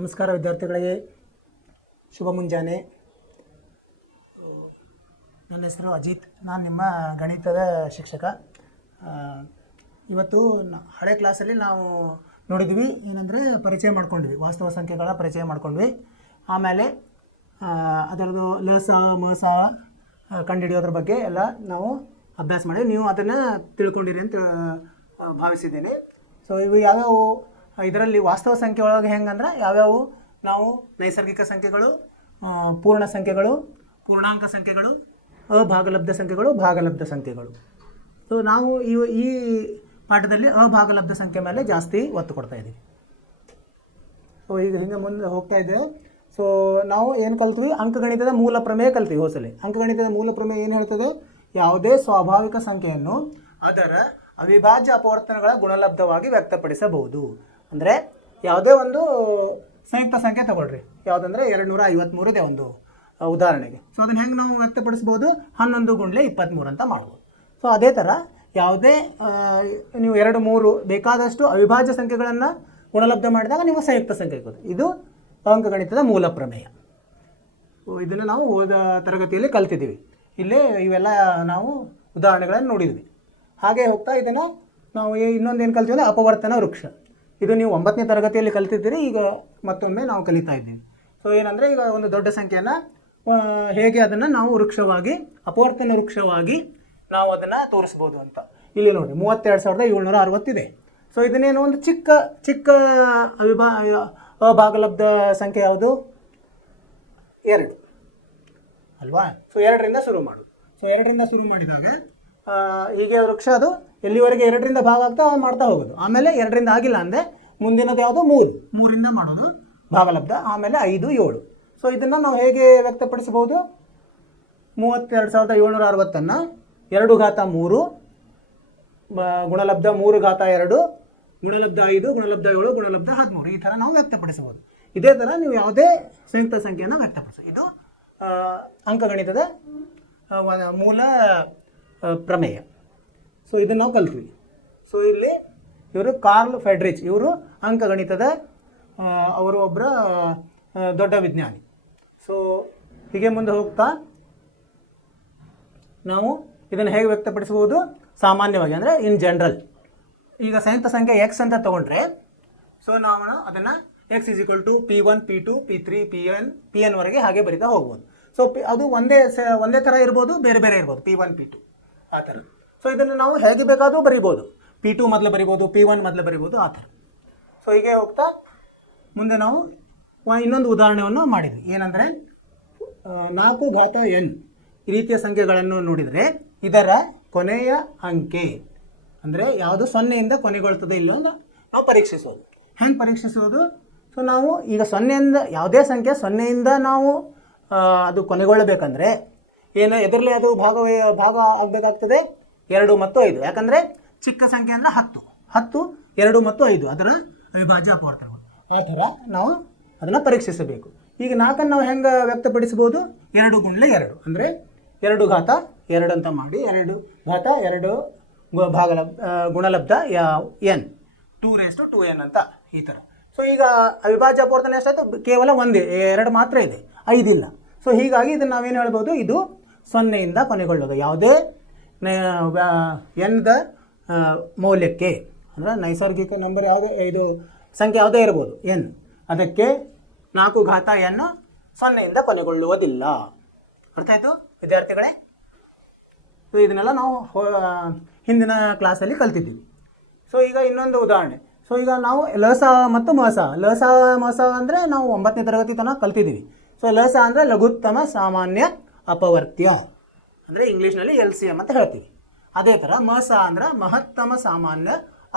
ನಮಸ್ಕಾರ ವಿದ್ಯಾರ್ಥಿಗಳಿಗೆ, ಶುಭ ಮುಂಜಾನೆ. ನನ್ನ ಹೆಸರು ಅಜಿತ್, ನಾನು ನಿಮ್ಮ ಗಣಿತದ ಶಿಕ್ಷಕ. ಇವತ್ತು ಹಳೆ ಕ್ಲಾಸಲ್ಲಿ ನಾವು ನೋಡಿದ್ವಿ ಏನಂದರೆ ಪರಿಚಯ ಮಾಡ್ಕೊಂಡ್ವಿ, ವಾಸ್ತವ ಸಂಖ್ಯೆಗಳ ಪರಿಚಯ ಮಾಡ್ಕೊಂಡ್ವಿ. ಆಮೇಲೆ ಅದರದ್ದು ಲಸ ಮಸ ಕಂಡುಹಿಡಿಯೋದ್ರ ಬಗ್ಗೆ ಎಲ್ಲ ನಾವು ಅಭ್ಯಾಸ ಮಾಡಿ ನೀವು ಅದನ್ನು ತಿಳ್ಕೊಂಡಿರಿ ಅಂತ ಭಾವಿಸಿದ್ದೇನೆ. ಸೊ ಇವು ಯಾವ್ಯಾವು ಇದರಲ್ಲಿ ವಾಸ್ತವ ಸಂಖ್ಯೆ ಒಳಗೆ ಹೆಂಗಂದ್ರೆ ಯಾವ್ಯಾವು ನಾವು ನೈಸರ್ಗಿಕ ಸಂಖ್ಯೆಗಳು, ಪೂರ್ಣ ಸಂಖ್ಯೆಗಳು, ಪೂರ್ಣಾಂಕ ಸಂಖ್ಯೆಗಳು, ಅಭಾಗಲಬ್ಧ ಸಂಖ್ಯೆಗಳು, ಭಾಗಲಬ್ಧ ಸಂಖ್ಯೆಗಳು. ಸೊ ನಾವು ಈ ಪಾಠದಲ್ಲಿ ಅಭಾಗಲಬ್ಧ ಸಂಖ್ಯೆ ಮೇಲೆ ಜಾಸ್ತಿ ಒತ್ತು ಕೊಡ್ತಾ ಇದ್ದೀವಿ. ಸೊ ಈಗ ಹಿಂಗೆ ಮುಂದೆ ಹೋಗ್ತಾ ಇದ್ದೇವೆ. ಸೊ ನಾವು ಏನು ಕಲ್ತ್ವಿ, ಅಂಕಗಣಿತದ ಮೂಲ ಪ್ರಮೇಯ ಕಲ್ತೀವಿ. ಹೋಸಲಿ ಅಂಕಗಣಿತದ ಮೂಲ ಪ್ರಮೇಯ ಏನು ಹೇಳ್ತದೆ, ಯಾವುದೇ ಸ್ವಾಭಾವಿಕ ಸಂಖ್ಯೆಯನ್ನು ಅದರ ಅವಿಭಾಜ್ಯ ಅಪವರ್ತನಗಳ ಗುಣಲಬ್ಧವಾಗಿ ವ್ಯಕ್ತಪಡಿಸಬಹುದು. ಅಂದರೆ ಯಾವುದೇ ಒಂದು ಸಂಯುಕ್ತ ಸಂಖ್ಯೆ ತಗೊಳ್ರಿ, ಯಾವುದಂದ್ರೆ 253 ಇದೆ ಒಂದು ಉದಾಹರಣೆಗೆ. ಸೊ ಅದನ್ನು ಹೆಂಗೆ ನಾವು ವ್ಯಕ್ತಪಡಿಸ್ಬೋದು, 11 × 23 ಅಂತ ಮಾಡ್ಬೋದು. ಸೊ ಅದೇ ಥರ ಯಾವುದೇ ನೀವು 2, 3 ಬೇಕಾದಷ್ಟು ಅವಿಭಾಜ್ಯ ಸಂಖ್ಯೆಗಳನ್ನು ಗುಣಲಬ್ಧ ಮಾಡಿದಾಗ ನಿಮ್ಮ ಸಂಯುಕ್ತ ಸಂಖ್ಯೆ ಇರ್ತದೆ. ಇದು ಅಂಕಗಣಿತದ ಮೂಲ ಪ್ರಮೇಯ. ಇದನ್ನು ನಾವು ಹೋದ ತರಗತಿಯಲ್ಲಿ ಕಲ್ತಿದ್ದೀವಿ. ಇಲ್ಲೇ ಇವೆಲ್ಲ ನಾವು ಉದಾಹರಣೆಗಳನ್ನು ನೋಡಿದ್ವಿ. ಹಾಗೆ ಹೋಗ್ತಾ ಇದನ್ನು ನಾವು ಇನ್ನೊಂದು ಏನು ಕಲ್ತೀವಿ ಅಂದರೆ ಅಪವರ್ತನ ವೃಕ್ಷ. ಇದು ನೀವು 9ನೇ ತರಗತಿಯಲ್ಲಿ ಕಲ್ತಿದ್ದೀರಿ, ಈಗ ಮತ್ತೊಮ್ಮೆ ನಾವು ಕಲಿತಾ ಇದ್ದೀವಿ. ಸೊ ಏನಂದರೆ ಈಗ ಒಂದು ದೊಡ್ಡ ಸಂಖ್ಯೆಯನ್ನು ಹೇಗೆ ಅದನ್ನು ನಾವು ವೃಕ್ಷವಾಗಿ, ಅಪವರ್ತನ ವೃಕ್ಷವಾಗಿ ನಾವು ಅದನ್ನು ತೋರಿಸ್ಬೋದು ಅಂತ. ಇಲ್ಲಿ ನೋಡಿ 32,760 ಇದೆ. ಸೊ ಇದನ್ನೇನು ಒಂದು ಚಿಕ್ಕ ಅಭಾಗಲಬ್ಧ ಸಂಖ್ಯೆ ಯಾವುದು, 2 ಅಲ್ವಾ. ಸೊ 2ರಿಂದ ಶುರು ಮಾಡೋದು. ಸೊ 2ರಿಂದ ಶುರು ಮಾಡಿದಾಗ ಹೀಗೆ ವೃಕ್ಷ ಅದು ಎಲ್ಲಿವರೆಗೆ 2ರಿಂದ ಭಾಗ ಆಗ್ತಾ ಮಾಡ್ತಾ ಹೋಗೋದು. ಆಮೇಲೆ 2ರಿಂದ ಆಗಿಲ್ಲ ಅಂದರೆ ಮುಂದಿನದು ಯಾವುದು, 3ರಿಂದ ಮಾಡೋದು ಭಾಗಲಬ್ಧ. ಆಮೇಲೆ 5, 7. ಸೊ ಇದನ್ನು ನಾವು ಹೇಗೆ ವ್ಯಕ್ತಪಡಿಸಬಹುದು, 32,760 2 ಘಾತ 3 ಗುಣಲಬ್ಧ 3 ಘಾತ 2 ಗುಣಲಬ್ಧ 5 ಗುಣಲಬ್ಧ 7 ಗುಣಲಬ್ಧ 13 ಈ ಥರ ನಾವು ವ್ಯಕ್ತಪಡಿಸಬಹುದು. ಇದೇ ಥರ ನೀವು ಯಾವುದೇ ಸಂಯುಕ್ತ ಸಂಖ್ಯೆಯನ್ನು ವ್ಯಕ್ತಪಡಿಸಬಹುದು. ಇದು ಅಂಕಗಣಿತದ ಮೂಲ ಪ್ರಮೇಯ. ಸೊ ಇದನ್ನು ನಾವು ಕಲ್ತ್ವಿ. ಸೊ ಇಲ್ಲಿ ಇವರು ಕಾರ್ಲ್ ಫೆಡ್ರಿಚ್, ಇವರು ಅಂಕಗಣಿತದ ಅವರು ಒಬ್ಬರ ದೊಡ್ಡ ವಿಜ್ಞಾನಿ. ಸೊ ಹೀಗೆ ಮುಂದೆ ಹೋಗ್ತಾ ನಾವು ಇದನ್ನು ಹೇಗೆ ವ್ಯಕ್ತಪಡಿಸಬಹುದು, ಸಾಮಾನ್ಯವಾಗಿ ಅಂದರೆ ಇನ್ ಜನರಲ್. ಈಗ ಸಂಯುಕ್ತ ಸಂಖ್ಯೆ ಎಕ್ಸ್ ಅಂತ ತೊಗೊಂಡ್ರೆ, ಸೊ ನಾವು ಅದನ್ನು x = P1 P2 P3 Pn ವರೆಗೆ ಹಾಗೆ ಬರಿತಾ ಹೋಗ್ಬೋದು. ಸೊ ಅದು ಒಂದೇ ಥರ ಇರ್ಬೋದು, ಬೇರೆ ಬೇರೆ ಇರ್ಬೋದು, P1 P2 ಆ ಥರ. ಸೊ ಇದನ್ನು ನಾವು ಹೇಗೆ ಬೇಕಾದರೂ ಬರಿಬೋದು, P2 ಮೊದಲು ಬರಿಬೋದು, P1 ಮೊದಲು ಬರಿಬೋದು, ಆ ಥರ. ಸೊ ಹೀಗೆ ಹೋಗ್ತಾ ಮುಂದೆ ನಾವು ಇನ್ನೊಂದು ಉದಾಹರಣೆಯನ್ನು ಮಾಡಿದ್ವಿ. ಏನಂದರೆ 4 ಘಾತ n ಈ ರೀತಿಯ ಸಂಖ್ಯೆಗಳನ್ನು ನೋಡಿದರೆ ಇದರ ಕೊನೆಯ ಅಂಕೆ ಅಂದರೆ ಯಾವುದು 0ಯಿಂದ ಕೊನೆಗೊಳ್ತದೆ ಇಲ್ಲೋ ನಾವು ಪರೀಕ್ಷಿಸೋದು. ಹೆಂಗೆ ಪರೀಕ್ಷಿಸೋದು, ಸೊ ನಾವು ಈಗ 0ಯಿಂದ ಯಾವುದೇ ಸಂಖ್ಯೆ 0ಯಿಂದ ನಾವು ಅದು ಕೊನೆಗೊಳ್ಳಬೇಕಂದ್ರೆ ಎದರಲ್ಲಿ ಅದು ಭಾಗ ಆಗಬೇಕಾಗ್ತದೆ, 2 ಮತ್ತು 5. ಯಾಕಂದರೆ ಚಿಕ್ಕ ಸಂಖ್ಯೆ ಅಂದರೆ 10, 2 ಮತ್ತು 5 ಅದರ ಅವಿಭಾಜ್ಯ ಅಪವರ್ತನಗಳು. ಆ ಥರ ನಾವು ಅದನ್ನು ಪರೀಕ್ಷಿಸಬೇಕು. ಈಗ 4 ನಾವು ಹೆಂಗೆ ವ್ಯಕ್ತಪಡಿಸ್ಬೋದು, 2 × 2 ಅಂದರೆ 2 ಘಾತ 2 ಅಂತ ಮಾಡಿ 2 ಘಾತ 2 ಗುಣಲಬ್ಧ n 2n ಅಂತ ಈ ಥರ. ಸೊ ಈಗ ಅವಿಭಾಜ್ಯ ಅಪವರ್ತನ ಎಷ್ಟಾಯಿತು, ಕೇವಲ 2 ಮಾತ್ರ ಇದೆ, 5 ಇಲ್ಲ. ಸೊ ಹೀಗಾಗಿ ಇದನ್ನು ನಾವೇನು ಹೇಳ್ಬೋದು, ಇದು 0ಯಿಂದ ಕೊನೆಗೊಳ್ಳೋದು ಯಾವುದೇ nದ ಮೌಲ್ಯಕ್ಕೆ. ಅಂದರೆ ನೈಸರ್ಗಿಕ ನಂಬರ್ ಯಾವುದೇ, ಇದು ಸಂಖ್ಯೆ ಯಾವುದೇ ಇರ್ಬೋದು n, ಅದಕ್ಕೆ 4 ಘಾತ n 0ಯಿಂದ ಕೊನೆಗೊಳ್ಳುವುದಿಲ್ಲ. ಅರ್ಥ ಆಯಿತು ವಿದ್ಯಾರ್ಥಿಗಳೇ. ಸೊ ಇದನ್ನೆಲ್ಲ ನಾವು ಹಿಂದಿನ ಕ್ಲಾಸಲ್ಲಿ ಕಲ್ತಿದ್ದೀವಿ. ಸೊ ಈಗ ಇನ್ನೊಂದು ಉದಾಹರಣೆ. ಸೊ ಈಗ ನಾವು ಲಸ ಮತ್ತು ಮಸ ಅಂದರೆ ನಾವು 9ನೇ ತರಗತಿ ತನಕ ಕಲ್ತಿದ್ದೀವಿ. ಸೊ ಲಸ ಅಂದರೆ ಲಘುತ್ತಮ ಸಾಮಾನ್ಯ ಅಪವರ್ತ್ಯ, ಅಂದರೆ ಇಂಗ್ಲೀಷ್ನಲ್ಲಿ LCM ಅಂತ ಹೇಳ್ತೀವಿ. ಅದೇ ಥರ ಮಸ ಅಂದರೆ ಮಹತ್ತಮ ಸಾಮಾನ್ಯ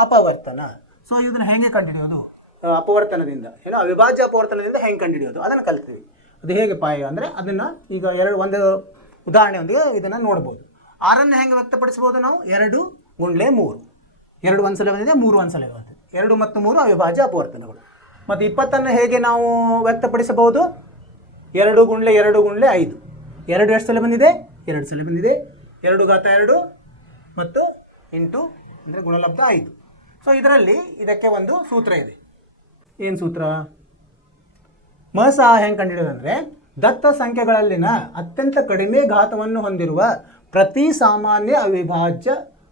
ಅಪವರ್ತನ. ಸೊ ಇದನ್ನು ಹೆಂಗೆ ಕಂಡುಹಿಡಿಯೋದು, ಅಪವರ್ತನದಿಂದ ಏನೋ ಅವಿಭಾಜ್ಯ ಅಪವರ್ತನದಿಂದ ಹೆಂಗೆ ಕಂಡುಹಿಡಿಯೋದು ಅದನ್ನು ಕಲ್ತೀವಿ. ಅದು ಹೇಗೆ ಅಂದರೆ ಅದನ್ನು ಈಗ ಒಂದು ಉದಾಹರಣೆಯೊಂದಿಗೆ ಇದನ್ನು ನೋಡ್ಬೋದು. 6ಅನ್ನು ಹೆಂಗೆ ವ್ಯಕ್ತಪಡಿಸ್ಬೋದು ನಾವು, 2 × 3 2 ಒಂದು ಸಲ ಬಂದಿದೆ, 3 ಒಂದು ಸಲ ಬಂದಿದೆ, 2 ಮತ್ತು 3 ಅವಿಭಾಜ್ಯ ಅಪವರ್ತನಗಳು. ಮತ್ತು 20ಅನ್ನು ಹೇಗೆ ನಾವು ವ್ಯಕ್ತಪಡಿಸಬಹುದು, 2 × 2 × 5 2 ಎಷ್ಟು ಸಲ ಬಂದಿದೆ, 2 ಸಲ ಬಂದಿದೆ, 2 ಘಾತ 2 ಮತ್ತು ಇಂಟು ಅಂದರೆ ಗುಣಲಬ್ಧ 5. ಸೊ ಇದರಲ್ಲಿ ಇದಕ್ಕೆ ಒಂದು ಸೂತ್ರ ಇದೆ. ಏನು ಸೂತ್ರ, ಮಸ ಹೆಂಗೆ ಕಂಡುಹಿಡಿಯೋದಂದರೆ ದತ್ತ ಸಂಖ್ಯೆಗಳಲ್ಲಿನ ಅತ್ಯಂತ ಕಡಿಮೆ ಘಾತವನ್ನು ಹೊಂದಿರುವ ಪ್ರತಿ ಸಾಮಾನ್ಯ ಅವಿಭಾಜ್ಯ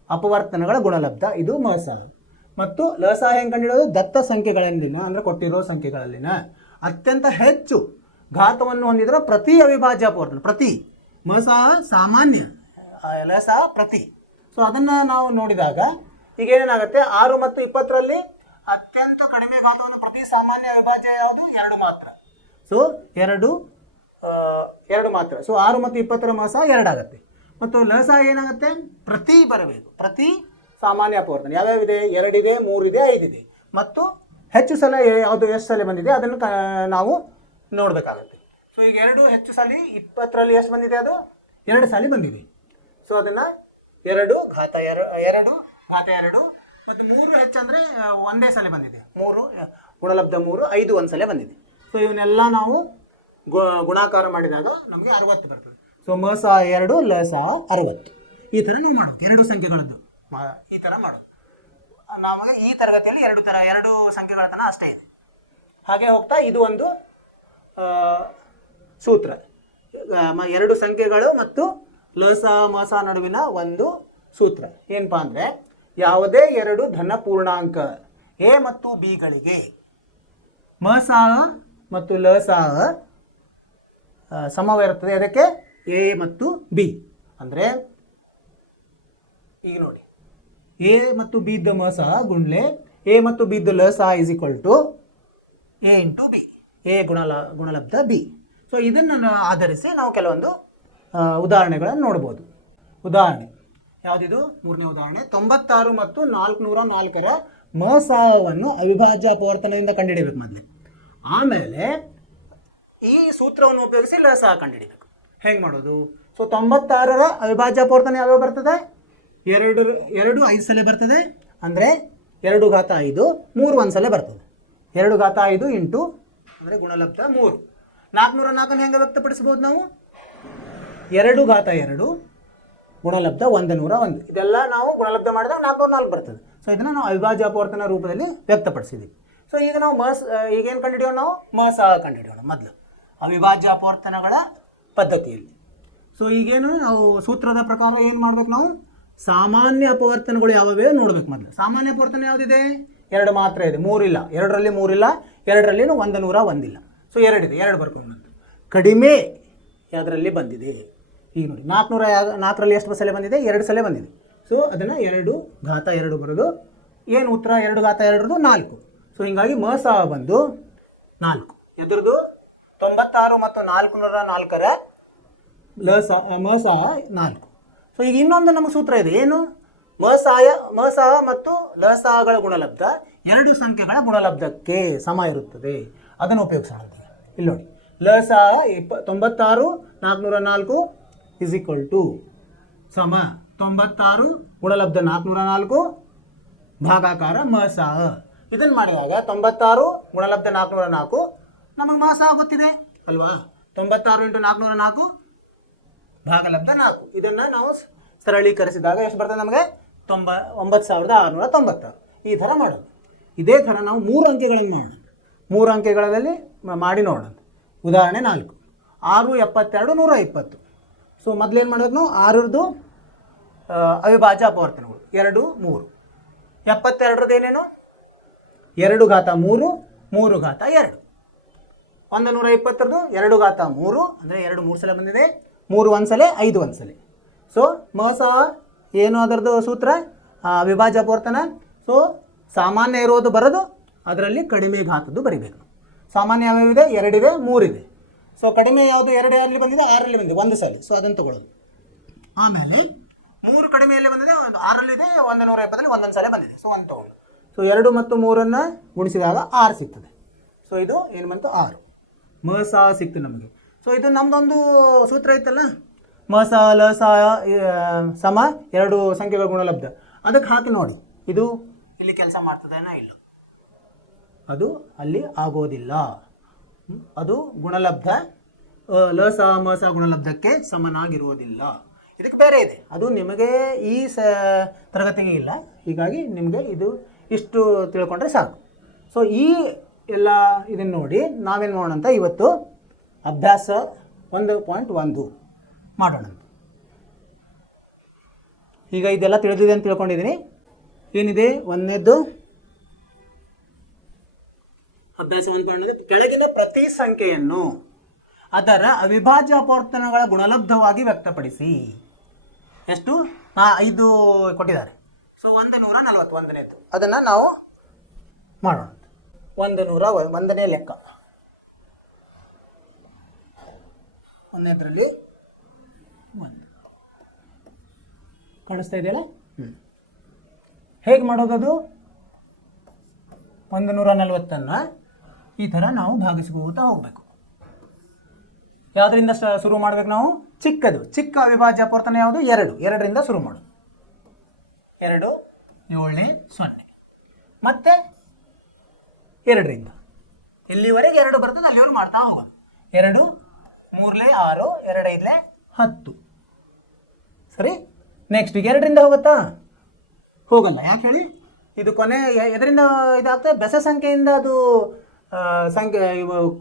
ಅಪವರ್ತನಗಳ ಗುಣಲಬ್ಧ, ಇದು ಮಸ. ಮತ್ತು ಲಸ ಹೆಂಗೆ ಕಂಡುಹಿಡಿಯೋದು, ದತ್ತ ಸಂಖ್ಯೆಗಳಲ್ಲಿನ ಅಂದರೆ ಕೊಟ್ಟಿರೋ ಸಂಖ್ಯೆಗಳಲ್ಲಿನ ಅತ್ಯಂತ ಹೆಚ್ಚು ಘಾತವನ್ನು ಹೊಂದಿರುವ ಪ್ರತಿ ಅವಿಭಾಜ್ಯ ಅಪವರ್ತನ. ಪ್ರತಿ ಮಸ ಸಾಮಾನ್ಯ, ಲಸ ಪ್ರತಿ. ಸೊ ಅದನ್ನು ನಾವು ನೋಡಿದಾಗ ಈಗ ಏನೇನಾಗುತ್ತೆ, 6 ಮತ್ತು 20ರಲ್ಲಿ ಅತ್ಯಂತ ಕಡಿಮೆ ಘಾತವನ್ನು ಪ್ರತಿ ಸಾಮಾನ್ಯ ಅವಿಭಾಜ್ಯ ಯಾವುದು, 2 ಮಾತ್ರ. ಸೊ 2 ಮಾತ್ರ. ಸೊ 6 ಮತ್ತು 20ರ ಮಸ 2 ಆಗುತ್ತೆ. ಮತ್ತು ಲಸ ಏನಾಗುತ್ತೆ, ಪ್ರತಿ ಬರಬೇಕು, ಪ್ರತಿ ಸಾಮಾನ್ಯ ಅಪವರ್ತನ ಯಾವ್ಯಾವಿದೆ, 2 ಇದೆ, 3 ಇದೆ, 5 ಇದೆ. ಮತ್ತು ಹೆಚ್ಚು ಸಲ ಯಾವುದು ಎಷ್ಟು ಸಲ ಬಂದಿದೆ ಅದನ್ನು ನಾವು ನೋಡಬೇಕಾಗುತ್ತೆ. ಸೊ ಈಗ 2 ಹೆಚ್ಚು ಸಲ 20ರಲ್ಲಿ ಎಷ್ಟು ಬಂದಿದೆ, ಅದು 2 ಸಲ ಬಂದಿದೆ. ಸೊ ಅದನ್ನು 2 ಘಾತ 2 ಮತ್ತು 3 ಹೆಚ್ಚಂದರೆ ಒಂದೇ ಸಲ ಬಂದಿದೆ, 3 ಗುಣಲಬ್ಧ 3, 5 ಒಂದು ಸಲ ಬಂದಿದೆ. ಸೊ ಇವನ್ನೆಲ್ಲ ನಾವು ಗುಣಾಕಾರ ಮಾಡಿದಾಗ ನಮಗೆ 60 ಬರ್ತದೆ. ಸೊ ಮಸ 2 ಲಸ 60. ಈ ಥರ ನೀವು ಮಾಡೋದು, 2 ಸಂಖ್ಯೆಗಳದ್ದು ಈ ಥರ ಮಾಡೋದು. ನಮಗೆ ಈ ತರಗತಿಯಲ್ಲಿ 2 ಸಂಖ್ಯೆಗಳ ತನಕ ಅಷ್ಟೇ ಇದೆ. ಹಾಗೆ ಹೋಗ್ತಾ ಇದು ಒಂದು ಸೂತ್ರ, 2 ಸಂಖ್ಯೆಗಳು ಮತ್ತು ಲಸ ಮಸ ನಡುವಿನ ಒಂದು ಸೂತ್ರ ಏನಪ್ಪಾ ಅಂದರೆ, ಯಾವುದೇ 2 ಧನ ಪೂರ್ಣಾಂಕ ಎ ಮತ್ತು ಬಿಗಳಿಗೆ ಮಸ ಮತ್ತು ಲಸ ಸಮವಿರುತ್ತದೆ. ಅದಕ್ಕೆ ಎ ಮತ್ತು ಬಿ ಅಂದರೆ ಈಗ ನೋಡಿ, ಎ ಮತ್ತು ಬಿ ದ ಮಸ ಗುಂಡ್ಲೆ ಎ ಮತ್ತು ಬಿ ದ ಲಸ is equal to A into B, A ಗುಣಲಬ್ಧ ಬಿ. ಸೊ ಇದನ್ನು ಆಧರಿಸಿ ನಾವು ಕೆಲವೊಂದು ಉದಾಹರಣೆಗಳನ್ನು ನೋಡ್ಬೋದು. ಉದಾಹರಣೆ ಯಾವುದಿದು, 3ನೇ ಉದಾಹರಣೆ, 96 ಮತ್ತು 404ರ ಮಸವನ್ನು ಅವಿಭಾಜ್ಯ ಅಪವರ್ತನದಿಂದ ಕಂಡುಹಿಡಿಯಬೇಕು ಮೊದಲೇ. ಆಮೇಲೆ ಈ ಸೂತ್ರವನ್ನು ಉಪಯೋಗಿಸಿ ಲಸ ಕಂಡುಹಿಡಿಬೇಕು. ಹೆಂಗೆ ಮಾಡೋದು, ಸೊ 96ರ ಅವಿಭಾಜ್ಯ ಅಪವರ್ತನ ಯಾವ್ಯಾವ ಬರ್ತದೆ, 2 5 ಸಲ ಬರ್ತದೆ, ಅಂದರೆ 2 ಘಾತ 5, 3 ಒಂದು ಸಲ ಬರ್ತದೆ. 2 ಘಾತ 5 ಇಂಟು ಅಂದರೆ ಗುಣಲಬ್ಧ 3. 404 ಹೆಂಗೆ ವ್ಯಕ್ತಪಡಿಸ್ಬೋದು ನಾವು, 2 ಘಾತ 2 ಗುಣಲಬ್ಧ 101. ಇದೆಲ್ಲ ನಾವು ಗುಣಲಬ್ಧ ಮಾಡಿದಾಗ 404 ಬರ್ತದೆ. ಸೊ ಇದನ್ನು ನಾವು ಅವಿಭಾಜ್ಯ ಅಪವರ್ತನ ರೂಪದಲ್ಲಿ ವ್ಯಕ್ತಪಡಿಸಿದ್ದೀವಿ. ಸೊ ಈಗ ನಾವು ಈಗೇನು ಕಂಡುಹಿಡಿಯೋಣ, ನಾವು ಮಸ ಕಂಡುಹಿಡಿಯೋಣ ಮೊದಲು ಅವಿಭಾಜ್ಯ ಅಪವರ್ತನಗಳ ಪದ್ಧತಿಯಲ್ಲಿ. ಸೊ ಈಗೇನು ನಾವು ಸೂತ್ರದ ಪ್ರಕಾರ ಏನು ಮಾಡ್ಬೇಕು, ನಾವು ಸಾಮಾನ್ಯ ಅಪವರ್ತನಗಳು ಯಾವವೇ ನೋಡ್ಬೇಕು. ಮೊದಲು ಸಾಮಾನ್ಯ ಅಪವರ್ತನ ಯಾವುದಿದೆ, 2 ಮಾತ್ರ ಇದೆ, 3 ಇಲ್ಲ. 2ರಲ್ಲಿ 3 ಇಲ್ಲ, 2ರಲ್ಲಿ 101 ಇಲ್ಲ. ಸೊ 2 ಇದೆ, 2 ಬರ್ಕೊಂಡು ಕಡಿಮೆ ಯಾವುದರಲ್ಲಿ ಬಂದಿದೆ. ಈಗ ನೋಡಿ 404ರಲ್ಲಿ ಎಷ್ಟು ಸಲ ಬಂದಿದೆ, 2 ಸಲ ಬಂದಿದೆ. ಸೊ ಅದನ್ನು 2 ಘಾತ 2 ಬರೋದು. ಏನು ಉತ್ತರ, 2 ಘಾತ 2 4. ಸೊ ಹೀಗಾಗಿ ಮಸ ಬಂದು 4. ಎದುರದು 96 ಮತ್ತು 404ರ ಮಸ 4. ಸೊ ಈಗ ಇನ್ನೊಂದು ನಮಗೆ ಸೂತ್ರ ಇದೆ, ಏನು, ಮಸ ಮತ್ತು ಲಸಗಳ ಗುಣಲಬ್ಧ 2 ಸಂಖ್ಯೆಗಳ ಗುಣಲಬ್ಧಕ್ಕೆ ಸಮ ಇರುತ್ತದೆ. ಅದನ್ನು ಉಪಯೋಗಿಸೋಣ. ಇಲ್ಲಿ ನೋಡಿ, ಲಸ 96 404 ಇಸ್ ಈಕ್ವಲ್ ಟು ಸಮ 96 ಗುಣಲಬ್ಧ 404 ಭಾಗಾಕಾರ ಮಸ. ಇದನ್ನು ಮಾಡಿದಾಗ 96 ಗುಣಲಬ್ಧ 404 ನಮಗೆ ಮಸ ಗೊತ್ತಿದೆ ಅಲ್ವಾ. 96 ಇಂಟು 404 ಭಾಗಲಬ್ಧ 4. ಇದನ್ನು ನಾವು ಸರಳೀಕರಿಸಿದಾಗ ಎಷ್ಟು ಬರ್ತದೆ ನಮಗೆ, 9690. ಈ ಥರ ಮಾಡೋದು. ಇದೇ ಥರ ನಾವು 3 ಅಂಕೆಗಳನ್ನು ಮಾಡೋಣ. 3 ಅಂಕೆಗಳಲ್ಲಿ ಮಾಡಿ ನೋಡೋಣ. ಉದಾಹರಣೆ 4, 6 72 120. ಸೊ ಮೊದಲೇನು ಮಾಡಬೇಕು ನಾವು, 6ರದ್ದು ಅವಿಭಾಜ್ಯ ಅಪವರ್ತನಗಳು 2 3. 72ರದ್ದು ಏನೇನು, 2 ಘಾತ 3 3 ಘಾತ 2. 120ರದ್ದು 2 ಘಾತ 3 ಅಂದರೆ 2 3 ಸಲ ಬಂದಿದೆ, 3 ಒಂದು ಸಲ, 5 ಒಂದು ಸಲ. ಸೊ ಮಸ ಏನು ಅದರದ್ದು ಸೂತ್ರ, ಅವಿಭಾಜ್ಯ ಅಪವರ್ತನ. ಸೊ ಸಾಮಾನ್ಯ ಇರೋದು ಬರೋದು, ಅದರಲ್ಲಿ ಕಡಿಮೆ ಘಾತದ್ದು ಬರಿಬೇಕು. ಸಾಮಾನ್ಯ ಯಾವ್ಯಾವಿದೆ, 2 ಇದೆ, 3 ಇದೆ. ಸೊ ಕಡಿಮೆ ಯಾವುದು, 2 ಯಾರಲ್ಲಿ ಬಂದಿದೆ, 6ರಲ್ಲಿ ಬಂದಿದೆ ಒಂದು ಸಲ. ಸೊ ಅದನ್ನು ತೊಗೊಳ್ಳೋದು. ಆಮೇಲೆ 3 ಕಡಿಮೆಯಲ್ಲಿ ಬಂದಿದೆ, 6ರಲ್ಲಿದೆ, 120ರಲ್ಲಿ ಒಂದೊಂದು ಸಲ ಬಂದಿದೆ. ಸೊ 1 ತೊಗೊಳ್ಳೋದು. ಸೊ 2 ಮತ್ತು 3 ಗುಣಿಸಿದಾಗ 6 ಸಿಗ್ತದೆ. ಸೊ ಇದು ಏನು ಬಂತು, 6 ಮಸ ಸಿಕ್ತು ನಮಗೆ. ಸೊ ಇದು ನಮ್ಮದೊಂದು ಸೂತ್ರ ಇತ್ತಲ್ಲ, ಮಸ ಲಸ ಸಮ 2 ಸಂಖ್ಯೆಗಳ ಗುಣಲಬ್ಧ. ಅದಕ್ಕೆ ಹಾಕಿ ನೋಡಿ, ಇದು ಇಲ್ಲಿ ಕೆಲಸ ಮಾಡ್ತದೇನೋ ಇಲ್ಲ, ಅದು ಅಲ್ಲಿ ಆಗೋದಿಲ್ಲ. ಅದು ಗುಣಲಬ್ಧ ಲಸ ಮಸ ಗುಣಲಬ್ಧಕ್ಕೆ ಸಮನಾಗಿರುವುದಿಲ್ಲ. ಇದಕ್ಕೆ ಬೇರೆ ಇದೆ, ಅದು ನಿಮಗೆ ಈ ತರಗತಿಗೆ ಇಲ್ಲ. ಹೀಗಾಗಿ ನಿಮಗೆ ಇದು ಇಷ್ಟು ತಿಳ್ಕೊಂಡ್ರೆ ಸಾಕು. ಸೊ ಈ ಎಲ್ಲ ಇದನ್ನು ನೋಡಿ ನಾವೇನು ಮಾಡೋಣ ಅಂತ ಇವತ್ತು ಅಭ್ಯಾಸ 1.1 ಮಾಡೋಣ. ಈಗ ಇದೆಲ್ಲ ತಿಳಿದಿದೆ ಅಂತ ತಿಳ್ಕೊಂಡಿದ್ದೀನಿ. ಏನಿದೆ ಒಂದನೇದ್ದು ಅಭ್ಯಾಸ 1.1 ಕೆಳಗಿನ ಪ್ರತಿ ಸಂಖ್ಯೆಯನ್ನು ಅದರ ಅವಿಭಾಜ್ಯ ಅಪವರ್ತನಗಳ ಗುಣಲಬ್ಧವಾಗಿ ವ್ಯಕ್ತಪಡಿಸಿ. ಎಷ್ಟು? 5 ಕೊಟ್ಟಿದ್ದಾರೆ. ಸೊ 141ನೇದು ಅದನ್ನು ನಾವು ಮಾಡೋಣ. 101ನೇ ಲೆಕ್ಕ. ಒಂದನೇದರಲ್ಲಿ 1 ಕಾಣಿಸ್ತಾ ಇದೆಯಲ್ಲ. ಹೇಗೆ ಮಾಡೋದದು? 140 ಈ ಥರ ನಾವು ಭಾಗಿಸ್ಕೋತಾ ಹೋಗಬೇಕು. ಯಾವುದರಿಂದ ಶುರು ಮಾಡ್ಬೇಕು ನಾವು? ಚಿಕ್ಕ ಅವಿಭಾಜ್ಯ ಅಪವರ್ತನ ಯಾವುದು? 2ರಿಂದ ಶುರು ಮಾಡೋದು. 2 7 0 ಮತ್ತೆ 2ರಿಂದ ಎಲ್ಲಿವರೆಗೆ 2 ಬರ್ತದೆ ಅಲ್ಲಿವರೆಗೆ ಮಾಡ್ತಾ ಹೋಗೋದು. 2 3 6 2 5 10. ಸರಿ. ನೆಕ್ಸ್ಟ್ 2ರಿಂದ ಹೋಗುತ್ತಾ? ಹೋಗಲ್ಲ. ಯಾಕೆ ಹೇಳಿ? ಇದು ಕೊನೆ ಎದರಿಂದ ಇದಾಗ್ತದೆ? ಬೆಸ ಸಂಖ್ಯೆಯಿಂದ ಅದು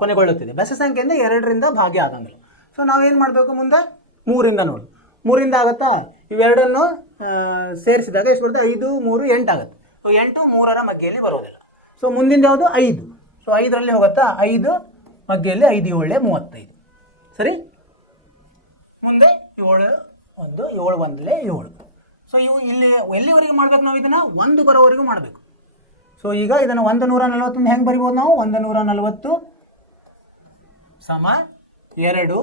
ಕೊನೆಗೊಳ್ಳುತ್ತಿದೆ. ಬೆಸ ಸಂಖ್ಯೆಯಿಂದ 2ರಿಂದ ಭಾಗ್ಯ ಆಗಂಗಿಲ್ಲ. ಸೊ ನಾವೇನು ಮಾಡಬೇಕು? ಮುಂದೆ 3ರಿಂದ ನೋಡು. 3ರಿಂದ ಆಗುತ್ತಾ? ಇವೆರಡನ್ನು ಸೇರಿಸಿದಾಗ ಎಷ್ಟು ಬರುತ್ತೆ? 5 3 8 ಆಗುತ್ತೆ. ಸೊ 8 3ರ ಮಗ್ಗೆಯಲ್ಲಿ ಬರೋದಿಲ್ಲ. ಸೊ ಮುಂದಿನ ಯಾವುದು? 5. ಸೊ 5ರಲ್ಲಿ ಹೋಗುತ್ತಾ? 5 ಮಗ್ಗೆಯಲ್ಲಿ 5 7 35. ಸರಿ. ಮುಂದೆ 7 1 7 1 7. ಸೊ ಇವು ಇಲ್ಲಿ ಎಲ್ಲಿವರೆಗೂ ಮಾಡ್ಬೇಕು ನಾವು? ಇದನ್ನು 1 ಬರೋವರೆಗೂ ಮಾಡಬೇಕು. ಸೊ ಈಗ ಇದನ್ನು 141 ಹೆಂಗೆ ಬರಿಬೋದು ನಾವು? 140 ಸಮ 2.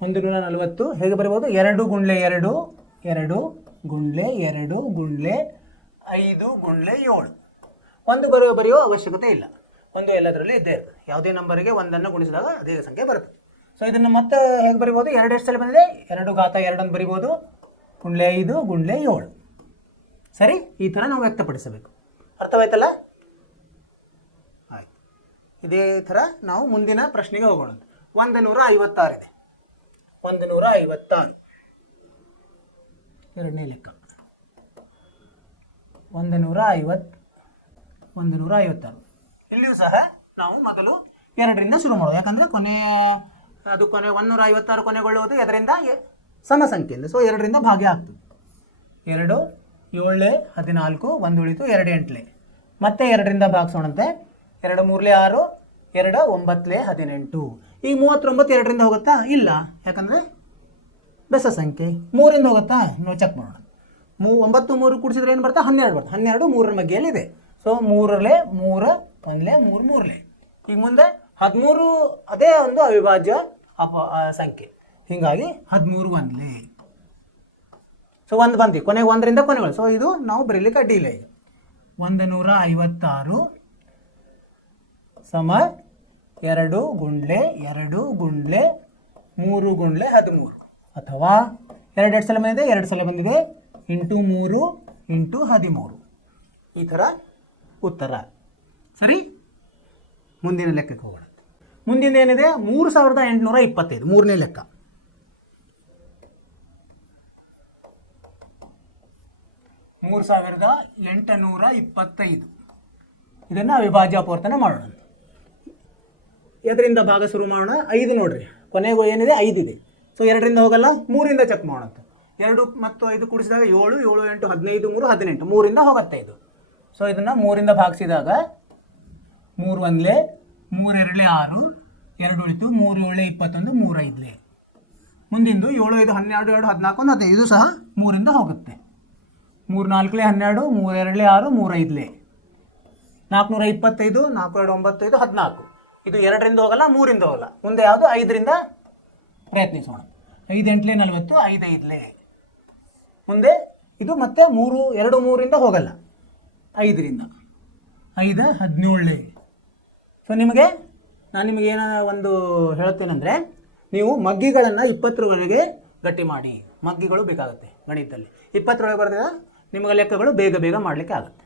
140 ಹೇಗೆ ಬರಿಬೋದು? 2 ಗುಂಡ್ಲೆ 2 2 ಗುಂಡ್ಲೆ 2 ಗುಂಡ್ಲೆ 5 ಗುಂಡ್ಲೆ 7. 1 ಬರೆಯೋ ಅವಶ್ಯಕತೆ ಇಲ್ಲ. 1 ಎಲ್ಲದರಲ್ಲಿ ಇದ್ದೇ ಇರ್ತದೆ. ಯಾವುದೇ ನಂಬರಿಗೆ 1ಅನ್ನು ಗುಣಿಸಿದಾಗ ಅದೇ ಸಂಖ್ಯೆ ಬರುತ್ತೆ. ಸೊ ಇದನ್ನು ಮತ್ತೆ ಹೇಗೆ ಬರಿಬೋದು? 2 ಎಷ್ಟು ಸಲ ಬಂದಿದೆ? 2 ಘಾತ 2 ಅಂತ ಬರಿಬೋದು. ಗುಂಡ್ಲೆ 5 ಗುಂಡ್ಲೆ 7. ಸರಿ. ಈ ಥರ ನಾವು ವ್ಯಕ್ತಪಡಿಸಬೇಕು. ಅರ್ಥವಾಯ್ತಲ್ಲ? ಆಯ್ತು. ಇದೇ ಥರ ನಾವು ಮುಂದಿನ ಪ್ರಶ್ನೆಗೆ ಹೋಗೋಣ. 156 ಇದೆ. 156 ಎರಡನೇ ಲೆಕ್ಕ. 156 ಇಲ್ಲಿಯೂ ಸಹ ನಾವು ಮೊದಲು 2ರಿಂದ ಶುರು ಮಾಡೋದು. ಯಾಕಂದರೆ ಕೊನೆ 156 ಕೊನೆಗೊಳ್ಳುವುದು ಎದರಿಂದ? ಸಮ ಸಂಖ್ಯೆಯಿಂದ. ಸೊ 2ರಿಂದ ಭಾಗ್ಯ ಆಗ್ತದೆ. 2 7 14 1 ಉಳಿತು 2 8. ಮತ್ತೆ 2ರಿಂದ ಭಾಗಿಸೋಣಂತೆ. 2 3 6 2 9 18. ಈ 39 2ರಿಂದ ಹೋಗುತ್ತಾ? ಇಲ್ಲ. ಯಾಕಂದರೆ ಬೆಸ ಸಂಖ್ಯೆ. 3ರಿಂದ ಹೋಗುತ್ತಾ? ನಾವು ಚೆಕ್ ಮಾಡೋಣ. 9 3 ಕೂಡಿಸಿದ್ರೆ ಏನು ಬರುತ್ತೆ? 12 ಬರುತ್ತೆ. 12 3ರ ಮಗ್ಗೆಯಲ್ಲಿ ಇದೆ. ಸೊ 3ರಲ್ಲಿ 3 1 3 3. ಈಗ ಮುಂದೆ 13 ಅದೇ ಒಂದು ಅವಿಭಾಜ್ಯ ಸಂಖ್ಯೆ. ಹೀಗಾಗಿ 13 1. ಸೊ 1 ಬಂದು ಕೊನೆಗೆ 1ರಿಂದ ಕೊನೆಗಳು. ಸೊ ಇದು ನಾವು ಬರೀಲಿಕ್ಕೆ ಅಡ್ಡಿಲ್ಲ. ಈಗ 156 ಸಮ 2 ಗುಂಡ್ಲೆ 2 ಗುಂಡ್ಲೆ 3 ಗುಂಡ್ಲೆ 13. ಅಥವಾ 2 ಸಲ ಬಂದಿದೆ, 2 ಸಲ ಬಂದಿದೆ. Into 3 into 13. ಈ ಥರ ಉತ್ತರ. ಸರಿ. ಮುಂದಿನ ಲೆಕ್ಕಕ್ಕೆ ಹೋಗೋಣ. ಮುಂದಿನ ಏನಿದೆ? 3825 ಮೂರನೇ ಲೆಕ್ಕ. 3825 ಇದನ್ನು ಅವಿಭಾಜ್ಯ ಅಪವರ್ತನ ಮಾಡೋಣ. ಎದರಿಂದ ಭಾಗ ಶುರು ಮಾಡೋಣ? 5 ನೋಡ್ರಿ. ಕೊನೆಗೂ ಏನಿದೆ? 5 ಇದೆ. ಸೊ 2ರಿಂದ ಹೋಗಲ್ಲ. 3ರಿಂದ ಚೆಕ್ ಮಾಡೋಣ. 2 ಮತ್ತು 5 ಕೂಡಿಸಿದಾಗ 7 7 8 15 3 18. 3ರಿಂದ ಹೋಗುತ್ತೆ ಇದು. ಸೊ ಇದನ್ನು 3ರಿಂದ ಭಾಗಿಸಿದಾಗ 3 1 3 2 6 2 ಉಳಿತು 3 7 21 3 5. ಮುಂದಿಂದು 7 5 12 2 14 15. ಇದು ಸಹ 3ರಿಂದ ಹೋಗುತ್ತೆ. 3 4 12 3 2 6 3 5 425 4 2 9 5 14. ಇದು 2ರಿಂದ ಹೋಗಲ್ಲ, 3ರಿಂದ ಹೋಗಲ್ಲ. ಮುಂದೆ ಯಾವುದು? 5ರಿಂದ ಪ್ರಯತ್ನಿಸೋಣ. 5 8 40 5 5. ಮುಂದೆ ಇದು ಮತ್ತೆ 3 2 3ರಿಂದ ಹೋಗಲ್ಲ. 5ರಿಂದ 5 17. ಸೊ ನಾನು ನಿಮಗೆ ಒಂದು ಹೇಳ್ತೇನೆಂದರೆ, ನೀವು ಮಗ್ಗಿಗಳನ್ನು 20ರವರೆಗೆ ಗಟ್ಟಿ ಮಾಡಿ. ಮಗ್ಗಿಗಳು ಬೇಕಾಗುತ್ತೆ ಗಣಿತದಲ್ಲಿ. 20ರೊಳಗೆ ಬರೆದಾಗ ನಿಮಗೆ ಲೆಕ್ಕಗಳು ಬೇಗ ಬೇಗ ಮಾಡಲಿಕ್ಕೆ ಆಗುತ್ತೆ.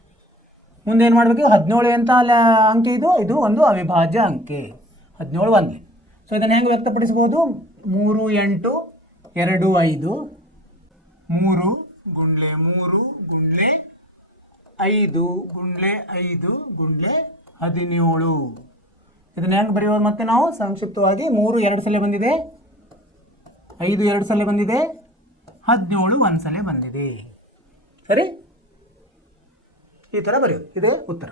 ಮುಂದೆ ಏನು ಮಾಡಬೇಕು? 17 ಅಂತ ಅಂಕೆ. ಇದು ಒಂದು ಅವಿಭಾಜ್ಯ ಅಂಕೆ. 17 1. ಸೊ ಇದನ್ನು ಹೆಂಗೆ ವ್ಯಕ್ತಪಡಿಸ್ಬೋದು? 3 8 2 5 3 ಗುಂಡ್ಲೆ 3 ಗುಂಡ್ಲೆ 5 ಗುಂಡ್ಲೆ 5 ಗುಂಡ್ಲೆ 17. ಇದನ್ನ ಹೆಂಗೆ ಬರೆಯೋದು ಮತ್ತೆ ನಾವು ಸಂಕ್ಷಿಪ್ತವಾಗಿ 3 2 ಸಲ ಬಂದಿದೆ, 5 2 ಸಲ ಬಂದಿದೆ, 17 1 ಸಲ ಬಂದಿದೆ. ಸರಿ, ಈ ಥರ ಬರೆಯೋದು. ಇದೇ ಉತ್ತರ.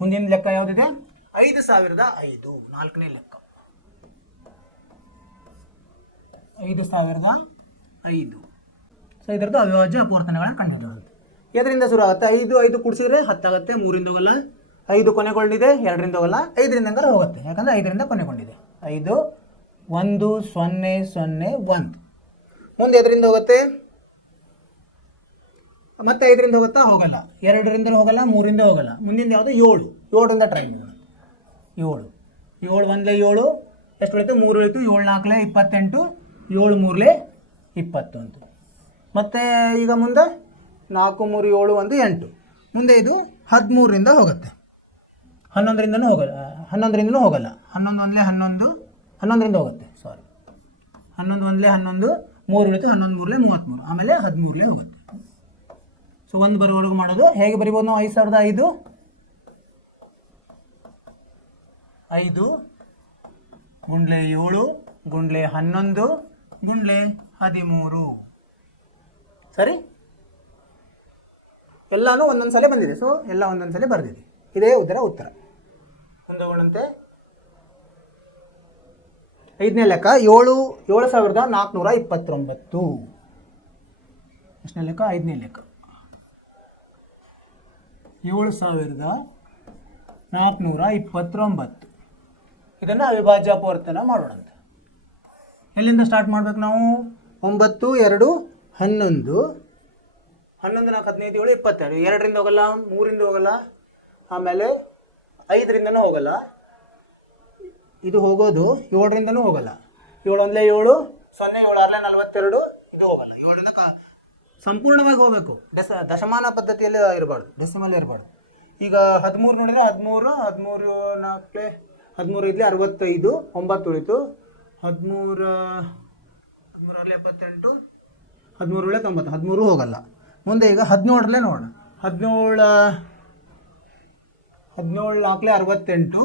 ಮುಂದಿನ ಲೆಕ್ಕ ಯಾವುದಿದೆ? 5005, 4ನೇ ಲೆಕ್ಕ. 5005. ಸೊ ಇದರದ್ದು ಅವಿಭಾಜ್ಯ ಅಪವರ್ತನಗಳನ್ನು ಕಂಡುಹಿಡಿಯೋದು. ಎದರಿಂದ ಶುರು ಆಗುತ್ತೆ? 5 5 ಕೂಡಿಸಿದ್ರೆ 10 ಆಗುತ್ತೆ, 3ರಿಂದ ಹೋಗಲ್ಲ. 5 ಕೊನೆಗೊಂಡಿದೆ, 2ರಿಂದ ಹೋಗಲ್ಲ, 5ರಿಂದ ಹಂಗಾರೆ ಹೋಗುತ್ತೆ, ಯಾಕಂದರೆ 5ರಿಂದ ಕೊನೆಗೊಂಡಿದೆ. 5 1 0 0 1. ಮುಂದೆ ಎದರಿಂದ ಹೋಗುತ್ತೆ? ಮತ್ತೆ 5ರಿಂದ ಹೋಗುತ್ತಾ? ಹೋಗಲ್ಲ. 2ರಿಂದ ಹೋಗಲ್ಲ, 3ರಿಂದ ಹೋಗಲ್ಲ. ಮುಂದಿನ ಯಾವುದು? 7. 7ರಿಂದ ಟ್ರೈ ಮಾಡೋಣ. 7 7 1 7. ಎಷ್ಟು ಉಳಿತು? 3 ಉಳಿತು. 7 4 28, 7 3 21. ಮತ್ತು ಈಗ ಮುಂದೆ 4 3 7 1 8. ಮುಂದೆ ಇದು 13ರಿಂದ ಹೋಗುತ್ತೆ, 11ರಿಂದನೂ ಹೋಗಲ್ಲ, 11ರಿಂದನೂ ಹೋಗಲ್ಲ. 11 1 11, 11ರಿಂದ ಹೋಗುತ್ತೆ. ಸಾರಿ, 11 1 11, 3 ಉಳಿತು. 11 3 33, ಆಮೇಲೆ 13 ಹೋಗುತ್ತೆ. ಸೊ 1 ಬರೋವರೆಗೂ ಮಾಡೋದು. ಹೇಗೆ ಬರಿಬೋದು ನಾವು? 5005 5 ಗುಂಡ್ಲೆ 7 ಗುಂಡ್ಲೆ 11 ಗುಂಡ್ಲೆ 13. ಸರಿ, ಎಲ್ಲನೂ ಒಂದೊಂದು ಸಲ ಬಂದಿದೆ. ಸೊ ಎಲ್ಲ ಒಂದೊಂದು ಸಲ ಬರೆದಿದೆ. ಇದೇ ಉತ್ತರ. ಮುಂದೋಗೋಣಂತೆ. 5ನೇ ಲೆಕ್ಕ 7429. ಎಷ್ಟನೇ ಲೆಕ್ಕ? 5ನೇ ಲೆಕ್ಕ 7429. ಇದನ್ನು ಅವಿಭಾಜ್ಯ ಅಪವರ್ತನ ಮಾಡೋಣಂತೆ. ಎಲ್ಲಿಂದ ಸ್ಟಾರ್ಟ್ ಮಾಡ್ಬೇಕು ನಾವು? 9 2 11, 11 4 15 7 22. 2ರಿಂದ ಹೋಗಲ್ಲ, 3ರಿಂದ ಹೋಗಲ್ಲ, ಆಮೇಲೆ 5ರಿಂದನೂ ಹೋಗಲ್ಲ. ಇದು ಹೋಗೋದು 7ರಿಂದನೂ ಹೋಗಲ್ಲ. 7 1 7 0 7 6 42. ಇದು ಹೋಗಲ್ಲ. 7ರಿಂದ ಸಂಪೂರ್ಣವಾಗಿ ಹೋಗಬೇಕು. ದಶಮಾನ ಪದ್ಧತಿಯಲ್ಲಿ ಇರಬಾರ್ದು, ಡೆಸಿಮಲ್ ಇರಬಾರ್ದು. ಈಗ 13 ನೋಡಿದರೆ 13 13 4 13 ಇದ್ಲಿ 65, 9 ಉಳಿತು. 13 78, 13 90, 13 ಹೋಗಲ್ಲ. ಮುಂದೆ ಈಗ 17ರಲ್ಲೇ ನೋಡೋಣ. 17 4 68,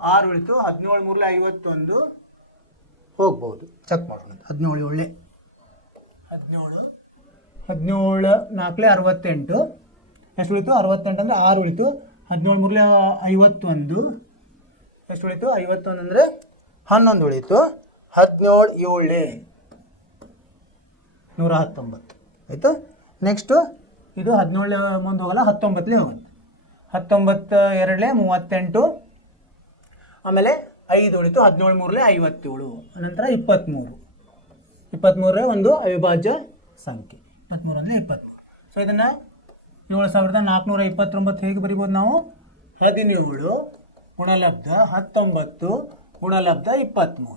6 ಉಳಿತು. 17 3 51 ಹೋಗ್ಬೋದು. ಚೆಕ್ ಮಾಡೋಣ. 17 ಒಳ್ಳೆ 17 4 68. ಎಷ್ಟು ಉಳಿತು? 68 ಅಂದರೆ 6 ಉಳಿತು. 17 3 51. ಎಷ್ಟು ಉಳಿತು? 51 ಅಂದರೆ 11 ಉಳಿತು. 17 7 119 ಆಯಿತು. ನೆಕ್ಸ್ಟು ಇದು 17 ಮುಂದೆ ಹೋಗಲ್ಲ, 19 ಹೋಗುತ್ತೆ. 19 2 38, ಆಮೇಲೆ 5 ಉಳಿತು. 17 3 57, ನಂತರ 23. 23 ಒಂದು ಅವಿಭಾಜ್ಯ ಸಂಖ್ಯೆ. 23 ಅಂದರೆ 23. ಸೊ ಇದನ್ನು 7429 ಹೇಗೆ ಬರಿಬೋದು ನಾವು? 17 ಗುಣಲಬ್ಧ 19 ಗುಣಲಬ್ಧ 23.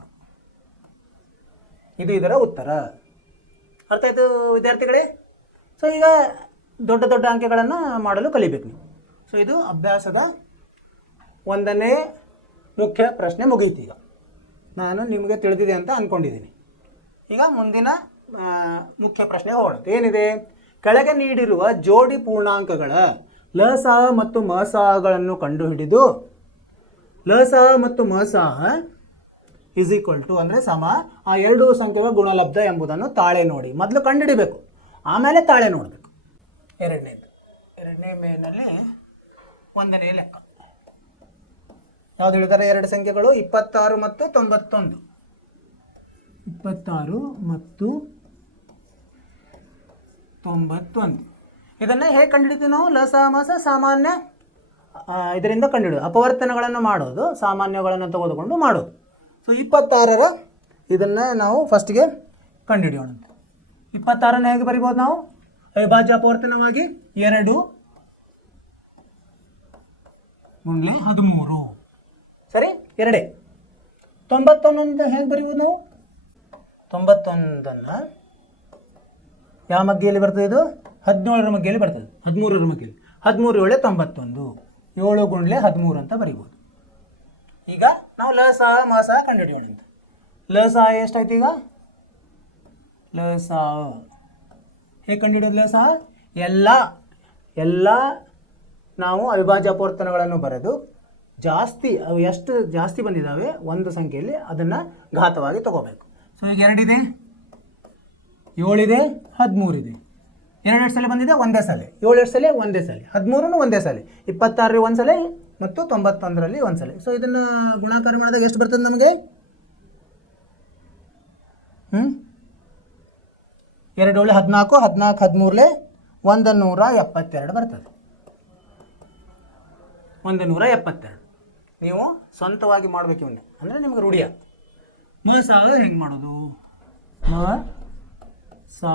ಇದು ಇದರ ಉತ್ತರ. ಅರ್ಥ ಆಯಿತು ವಿದ್ಯಾರ್ಥಿಗಳೇ? ಸೊ ಈಗ ದೊಡ್ಡ ದೊಡ್ಡ ಅಂಕೆಗಳನ್ನು ಮಾಡಲು ಕಲಿಬೇಕು ನೀವು. ಸೊ ಇದು ಅಭ್ಯಾಸದ 1ನೇ ಮುಖ್ಯ ಪ್ರಶ್ನೆ ಮುಗಿಯಿತು. ಈಗ ನಾನು ನಿಮಗೆ ತಿಳಿದಿದೆ ಅಂತ ಅಂದ್ಕೊಂಡಿದ್ದೀನಿ. ಈಗ ಮುಂದಿನ ಮುಖ್ಯ ಪ್ರಶ್ನೆ ಹೋಗೋಣ. ಏನಿದೆ? ಕೆಳಗೆ ನೀಡಿರುವ ಜೋಡಿ ಪೂರ್ಣಾಂಕಗಳ ಲಸಹ ಮತ್ತು ಮಸಹಗಳನ್ನು ಕಂಡುಹಿಡಿದು ಲಸಹ ಮತ್ತು ಮಸಹ ಇಸ್ ಈಕ್ವಲ್ ಟು ಅಂದರೆ ಸಮ ಆ ಎರಡು ಸಂಖ್ಯೆಗಳ ಗುಣಲಬ್ಧ ಎಂಬುದನ್ನು ತಾಳೆ ನೋಡಿ. ಮೊದಲು ಕಂಡುಹಿಡಿಬೇಕು, ಆಮೇಲೆ ತಾಳೆ ನೋಡಬೇಕು. ಎರಡನೇ ಮೇನಲ್ಲಿ 1ನೇ ಲೆಕ್ಕ ಯಾವ್ದು ಹೇಳಿದ್ದಾರೆ? ಎರಡು ಸಂಖ್ಯೆಗಳು 26 ಮತ್ತು 91. 26 ಮತ್ತು 91. ಇದನ್ನು ಹೇಗೆ ಕಂಡುಹಿಡಿತೀವಿ ನಾವು? ಲಸಹ ಮಸಹ ಸಾಮಾನ್ಯ ಇದರಿಂದ ಕಂಡುಹಿಡಿಯೋದು. ಅಪವರ್ತನಗಳನ್ನು ಮಾಡೋದು, ಸಾಮಾನ್ಯಗಳನ್ನು ತೆಗೆದುಕೊಂಡು ಮಾಡೋದು. ಸೊ 26ರ ಇದನ್ನು ನಾವು ಫಸ್ಟಿಗೆ ಕಂಡುಹಿಡಿಯೋಣ. 26ನ್ನು ಹೇಗೆ ಬರಿಬೋದು ನಾವು? ಅವಿಭಾಜ್ಯ ಅಪವರ್ತನವಾಗಿ 2 ಗುಂಡ್ಲೆ 13. ಸರಿ, 2. 91 ಹೇಗೆ ಬರಿಬೋದು ನಾವು? 91ನ್ನು ಯಾವ ಮಗ್ಗೆಯಲ್ಲಿ ಬರ್ತದೆ? ಇದು 17ರ ಮಗ್ಗೆಯಲ್ಲಿ ಬರ್ತದೆ, 13ರ ಮಗ್ಗೆಯಲ್ಲಿ. 13 7 91, 7 ಗುಂಡ್ಲೆ 13 ಅಂತ ಬರಿಬೋದು. ಈಗ ನಾವು ಲಸಹ ಮಸಹ ಕಂಡುಹಿಡಿಯೋಣ ಅಂತ. ಲಸಹ ಎಷ್ಟಾಯ್ತು? ಈಗ ಲಸಹ ಹೇಗೆ ಕಂಡುಹಿಡಿಯೋದು? ಲಸಹ ಎಲ್ಲ ನಾವು ಅವಿಭಾಜ್ಯ ಅಪವರ್ತನಗಳನ್ನು ಬರೆದು ಜಾಸ್ತಿ ಅವು ಎಷ್ಟು ಜಾಸ್ತಿ ಬಂದಿದ್ದಾವೆ ಒಂದು ಸಂಖ್ಯೆಯಲ್ಲಿ ಅದನ್ನು ಘಾತವಾಗಿ ತಗೋಬೇಕು. ಸೊ ಈಗ 2 ಇದೆ, 7 ಇದೆ, 13 ಇದೆ. 2 ಸಲ ಬಂದಿದೆ ಒಂದೇ ಸಲ, 7 ಸಲ ಒಂದೇ ಸಲ, 13 ಒಂದೇ ಸಲ, 26 ಒಂದು ಸಲ ಮತ್ತು 91ರಲ್ಲಿ ಒಂದು ಸಲ. ಸೊ ಇದನ್ನು ಗುಣಾಕಾರ ಮಾಡಿದಾಗ ಎಷ್ಟು ಬರ್ತದೆ ನಮಗೆ? 2 14, 14 13 172 ಬರ್ತದೆ. 172 ನೀವು ಸ್ವಂತವಾಗಿ ಮಾಡಬೇಕು ಇವನ್ನೇ, ಅಂದರೆ ನಿಮ್ಗೆ ರೂಢಿಯ. ಮ ಸಾ ಹೆಂಗೆ ಮಾಡೋದು? ಮ ಸಾ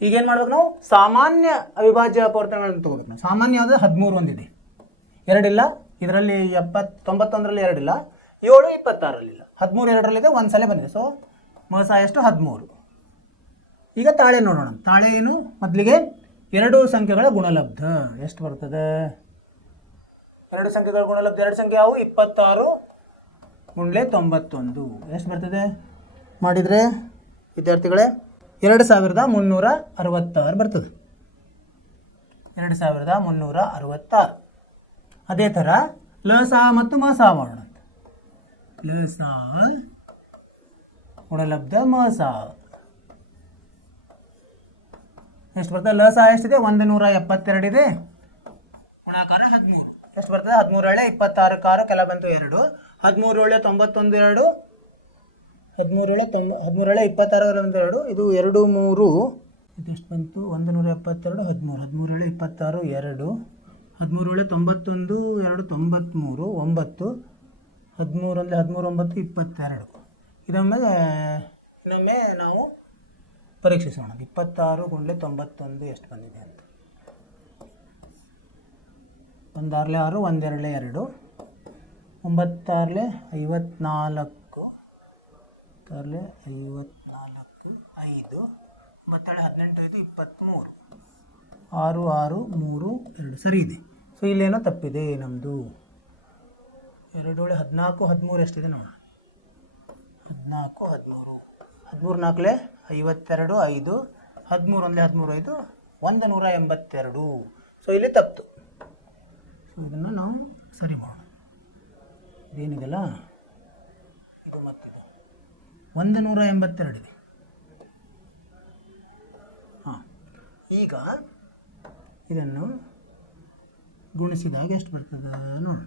ಈಗೇನು ಮಾಡ್ಬೇಕು ನಾವು? ಸಾಮಾನ್ಯ ಅವಿಭಾಜ್ಯ ಅಪವರ್ತನಗಳನ್ನು ತಗೋಬೇಕು ನಾವು. ಸಾಮಾನ್ಯ ಯಾವುದು? 13 ಒಂದಿದೆ, 2 ಇಲ್ಲ ಇದರಲ್ಲಿ. 91ರಲ್ಲಿ 2 ಇಲ್ಲ, 7 26ರಲ್ಲಿ ಇಲ್ಲ, 13 2ರಲ್ಲಿದೆ, ಒಂದು ಸಲ ಬಂದಿದೆ. ಸೊ ಮ ಸಾ ಎಷ್ಟು? 13. ಈಗ ತಾಳೆ ನೋಡೋಣ. ತಾಳೆ ಏನು? ಮೊದಲಿಗೆ 2 ಸಂಖ್ಯೆಗಳ ಗುಣಲಬ್ಧ ಎಷ್ಟು ಬರ್ತದೆ? 2 ಸಂಖ್ಯೆಗಳ ಗುಣಲಬ್ಧ 2 ಸಂಖ್ಯೆ ಯಾವು? 26 ಗುಂಡ್ಲೆ 91 ಎಷ್ಟು ಬರ್ತದೆ ಮಾಡಿದರೆ ವಿದ್ಯಾರ್ಥಿಗಳೇ? 2366 ಬರ್ತದೆ. 2366. ಅದೇ ಥರ ಲ ಸಾ ಮತ್ತು ಮ ಸಾ ಮಾಡೋಣ. ಲ ಸಾ ಗುಣಲಬ್ಧ ಮ ಸಾ ಎಷ್ಟು ಬರ್ತದೆ? ಲ ಸಾ ಎಷ್ಟಿದೆ? 172 ಇದೆ, ಗುಣಾಕಾರ 13 ಎಷ್ಟು ಬರ್ತದೆ? 13 26 6 ಕೆಲ ಬಂತು 2, 13 91 2, 13 26 2, ಇದು 2 3 ಇದು ಎಷ್ಟು ಬಂತು? 172 13 13 26 2, 13 91 2 93 9, 13 13 22. ಇನ್ನೊಮ್ಮೆ ನಾವು ಪರೀಕ್ಷಿಸೋಣ. 26 ಗುಂಡ್ಲೆ 91 ಎಷ್ಟು ಬಂದಿದೆ ಅಂತ. 1 6 6 1 2 2, 9 6 54, 6 54 5, 9 7 18 5 23, 6 6 3 2 ಸರಿ ಇದೆ. ಸೊ ಇಲ್ಲೇನೋ ತಪ್ಪಿದೆ ನಮ್ಮದು. 2 14 13 ಎಷ್ಟಿದೆ ನೋಡೋಣ. 14 13 4 52 5, 13 13 5 182. ಸೊ ಇಲ್ಲಿ ತಪ್ಪಿತು. ಸೊ ಇದನ್ನು ನಾವು ಸರಿ ಮಾಡೋಣ. ಇದೇನಿದೆಲ್ಲ ಇದು ಮತ್ತಿದು 182 ಇದೆ. ಹಾಂ, ಈಗ ಇದನ್ನು ಗುಣಿಸಿದಾಗ ಎಷ್ಟು ಬರ್ತದೆ ನೋಡೋಣ.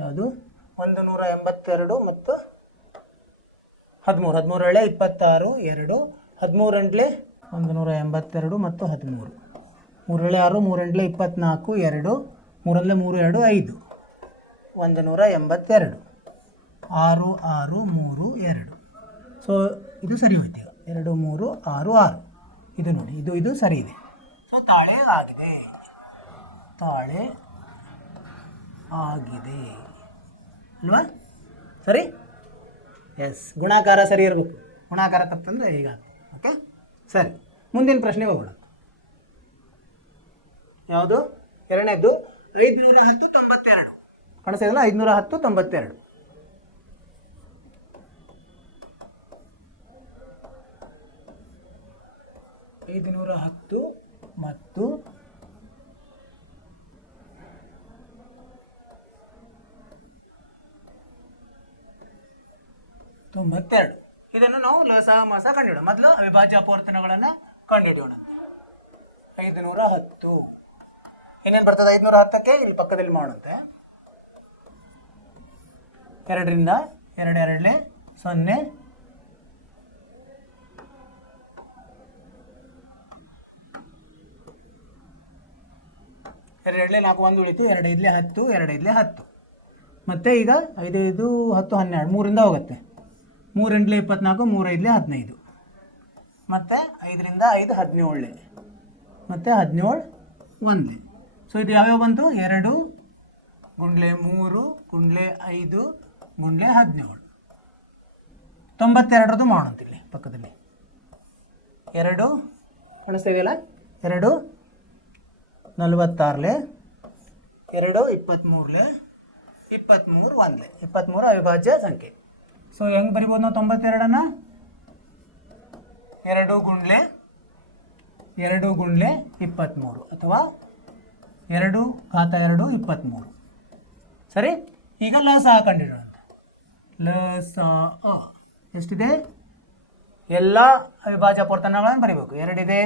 ಯಾವುದು? 182 ಮತ್ತು 13, 13 26 2, 13 182 ಮತ್ತು 13, 3 6 3 24 2, 3 3 2 5, 182 6 6 3 2. ಸೊ ಇದು ಸರಿ ಹೋಯ್ತು. ಈಗ 2 3 6 6 ಇದು ನೋಡಿ, ಇದು ಸರಿ ಇದೆ. ಸೊ ತಾಳೆ ಆಗಿದೆ, ತಾಳೆ ಆಗಿದೆ ಅಲ್ವಾ? ಸರಿ, ಎಸ್. ಗುಣಾಕಾರ ಸರಿ ಇರಬೇಕು. ಗುಣಾಕಾರ ತಪ್ಪಂದರೆ ಹೀಗಾಗುತ್ತೆ. ಓಕೆ, ಸರಿ. ಮುಂದಿನ ಪ್ರಶ್ನೆ ಹೋಗೋಣ. ಯಾವುದು? ಎರಡನೇದು 510 92 ಕಾಣಿಸ್ತಿದೆಯಲ್ಲ? 510 92. ಮತ್ತು 92. ಇದನ್ನು ನಾವು ಲಸ ಮಸ ಕಂಡುಹಿಡೋಣ. ಮೊದಲು ಅವಿಭಾಜ್ಯ ಅಪವರ್ತನಗಳನ್ನು ಕಂಡುಹಿಡಿಯೋಣ. 510 ಏನೇನು ಬರ್ತದೆ? 510ಕ್ಕೆ ಇಲ್ಲಿ ಪಕ್ಕದಲ್ಲಿ ಮಾಡೋಣಂತೆ. 2 ರಿಂದ 2 2 0, 2 2 4 1 ಉಳಿತು, 2 5 10, 2 5 10. ಮತ್ತೆ ಈಗ 5 5 10 12, 3ರಿಂದ ಹೋಗುತ್ತೆ. 3 8 24, 3 5 15, ಮತ್ತು 5 ರಿಂದ 5 17, ಮತ್ತು 17 1. ಸೊ ಇದು ಯಾವ್ಯಾವ ಬಂತು? 2 ಗುಂಡ್ಲೆ 3 ಗುಂಡ್ಲೆ 5 ಗುಂಡ್ಲೆ 17. 92ರದ್ದು ಮಾಡೋಂತಿಲ್ಲಿ ಪಕ್ಕದಲ್ಲಿ. 2 ಕಾಣಿಸ್ತಾ ಇದೆಯಲ್ಲ? 2 46, 2 23, 23 1. 23 ಅವಿಭಾಜ್ಯ ಸಂಖ್ಯೆ. ಸೊ ಹೆಂಗೆ ಬರಿಬೋದು ನಾವು 92ಅನ್ನು? 2 ಗುಂಡ್ಲೆ 23 ಅಥವಾ 2 ಘಾತ 2 23. ಸರಿ, ಈಗ ಲಸ ಕಂಡಿಡೋಣ. ಲಸ ಎಷ್ಟಿದೆ? ಎಲ್ಲ ಅವಿಭಾಜ್ಯ ಅಪವರ್ತನಗಳನ್ನು ಬರೀಬೇಕು. 2 ಇದೆ,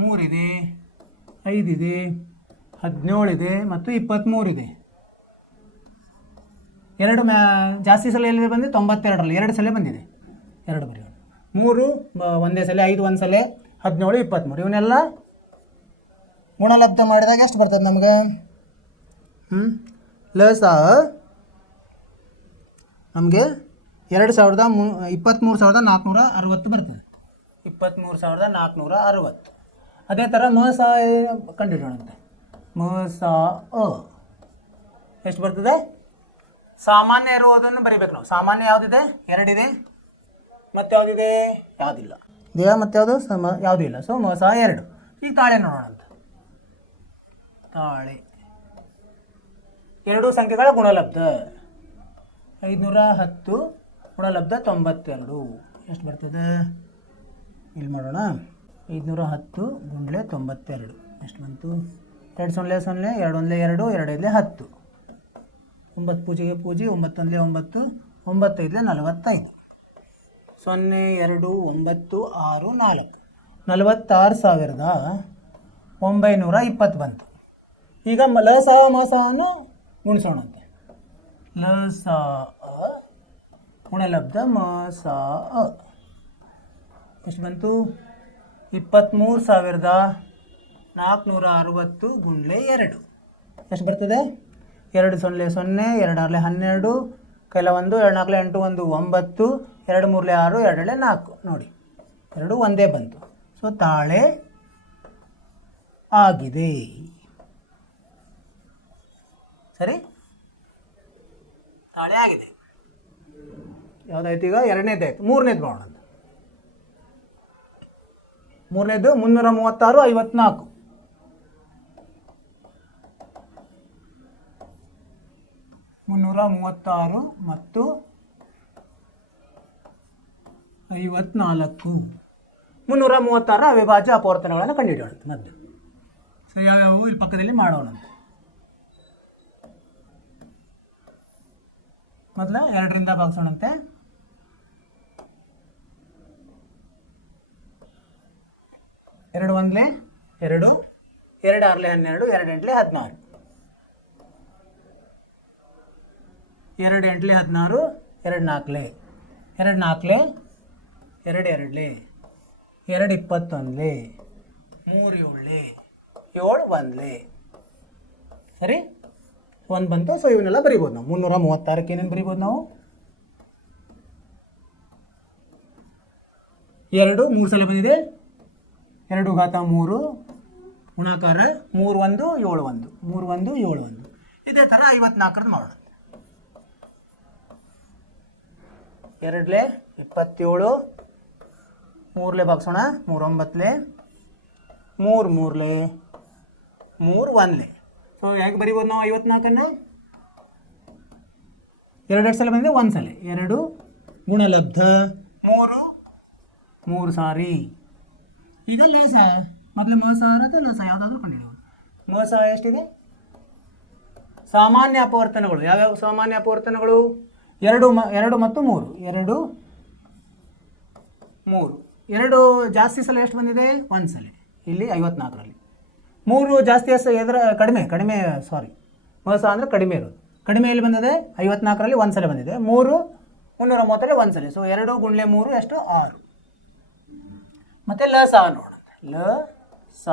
3 ಇದೆ, 5 ಇದೆ, 17 ಇದೆ ಮತ್ತು 23 ಇದೆ. 2 ಜಾಸ್ತಿ ಸಲ ಎಲ್ಲಿ ಬಂದಿದೆ? 92ರಲ್ಲಿ 2 ಸಲ ಬಂದಿದೆ. 2 ಬರೆಯೋಣ. 3 ಒಂದೇ ಸಲ, 5 ಒಂದು ಸಲ, 17 23. ಇವನ್ನೆಲ್ಲ ಗುಣಲಬ್ಧ ಮಾಡಿದಾಗ ಎಷ್ಟು ಬರ್ತದೆ ನಮ್ಗೆ? ಲಸ ನಮಗೆ 23,460 ಬರ್ತದೆ. 23,460. ಅದೇ ಥರ ಮ ಸ ಕಂಡುಹಿಡಿಯೋಣಂತೆ. ಮ ಸ ಎಷ್ಟು ಬರ್ತದೆ? ಸಾಮಾನ್ಯ ಇರುವುದನ್ನು ಬರೀಬೇಕು ನಾವು. ಸಾಮಾನ್ಯ ಯಾವುದಿದೆ? 2 ಇದೆ. ಮತ್ತು ಯಾವುದಿದೆ? ಯಾವುದಿಲ್ಲ. ದೇಹ ಮತ್ತು ಯಾವುದು? ಯಾವುದೂ ಇಲ್ಲ. ಸೊ ಮ ಸ 2. ಈಗ ತಾಳೆ ನೋಡೋಣಂತ. ತಾಳೆ 2 ಸಂಖ್ಯೆಗಳ ಗುಣಲಬ್ಧ 510 ಗುಣಲಬ್ಧ 92. ಎಷ್ಟು ಬರ್ತದೆ? ಇಲ್ಲಿ ಮಾಡೋಣ. 510 ಗುಂಡ್ಲೆ 92 ಎಷ್ಟು ಬಂತು? 2 0 0, 2 1 2, 2 5 10, 9 ಪೂಜೆಗೆ ಪೂಜೆ, 9 1 9, 9 5 45, 0 2 9 6 4, 46,920 ಬಂತು. ಈಗ ಲಸ ಮಸವನ್ನು ಗುಣಿಸೋಣಂತೆ. ಲಸ ಗುಣಲಬ್ಧ ಮಸ ಎಷ್ಟು ಬಂತು? 23,460 ಗುಂಡ್ಲೆ 2 ಎಷ್ಟು ಬರ್ತದೆ? 2 0 0, 2 6 12, ಕೈಲ 1, 2 4 8 1 9, 2 3 6, 2 4 ನೋಡಿ 2 ಒಂದೇ ಬಂತು. ಸೊ ತಾಳೆ ಆಗಿದೆ. ಸರಿ, ತಾಳೆ ಆಗಿದೆ. ಯಾವುದಾಯ್ತು ಈಗ? 2ನೇದಾಯ್ತು. 3ನೇದು ಮಾಡೋಣ. 3ನೇದು 336 54. 336 ಮತ್ತು 54. 336 ಅವಿಭಾಜ್ಯ ಅಪವರ್ತನಗಳನ್ನು ಕಂಡುಹಿಡಿಯೋಣ ಮೊದಲು. ಸೊ ಯಾವ್ಯಾವು ಇಲ್ಲಿ ಪಕ್ಕದಲ್ಲಿ ಮಾಡೋಣ. ಮೊದಲ 2ರಿಂದ ಭಾಗಿಸೋಣಂತೆ. 2 1 2, 2 6 12, 2 8 16, 2 8 16, 2 4, 2 4, 2 2, 2 21, 3 7, 7 1. ಸರಿ, 1 ಬಂತು. ಸೊ ಇವನ್ನೆಲ್ಲ ಬರಿಬೋದು ನಾವು. 336ಕ್ಕೆ ಏನೇನು ಬರಿಬೋದು ನಾವು? 2 3 ಸಲ ಬಂದಿದೆ. 2 ಘಾತ 3 ಗುಣಾಕಾರ 3 1 7 1, 3 1 7 1. ಇದೇ ಥರ 54 ಮಾಡೋಣ. 2 27, 3 ಭಾಗಿಸೋಣ. 3 9, 3 3, 3 1. ಸೊ ಹೇಗೆ ಬರಿಬೋದು ನಾವು 54ಅನ್ನು? 2 ಸಲ ಬಂದಿದೆ, 1 ಸಲ. 2 ಗುಣಲಬ್ಧ 3 3 ಸಾರಿ. ಈಗ ಲಸ ಮೊದಲು ಮ ಸ ಅಥವಾ ಲಸ ಯಾವುದಾದ್ರೂ ಕಂಡುಹಿಡಿಯೋದು. ಮ ಸ ಎಷ್ಟಿದೆ? ಸಾಮಾನ್ಯ ಅಪವರ್ತನಗಳು ಯಾವ್ಯಾವ? ಸಾಮಾನ್ಯ ಅಪವರ್ತನಗಳು 2 ಮತ್ತು 3. 2 3. 2 ಜಾಸ್ತಿ ಸಲ ಎಷ್ಟು ಬಂದಿದೆ? 1 ಸಲ. ಇಲ್ಲಿ 54ರಲ್ಲಿ 3 ಜಾಸ್ತಿ ಎದರ ಕಡಿಮೆ ಸಾರಿ, ಮ ಸ ಅಂದರೆ ಕಡಿಮೆ ಇರೋದು. ಕಡಿಮೆ ಎಲ್ಲಿ ಬಂದಿದೆ? 54ರಲ್ಲಿ 1 ಸಲ ಬಂದಿದೆ. 3 330ರಲ್ಲಿ 1 ಸಲ. ಸೊ 2 ಗುಂಡ್ಲೆ 3 ಎಷ್ಟು? 6. ಮತ್ತು ಲ ಸ ನೋಡ. ಲ ಸ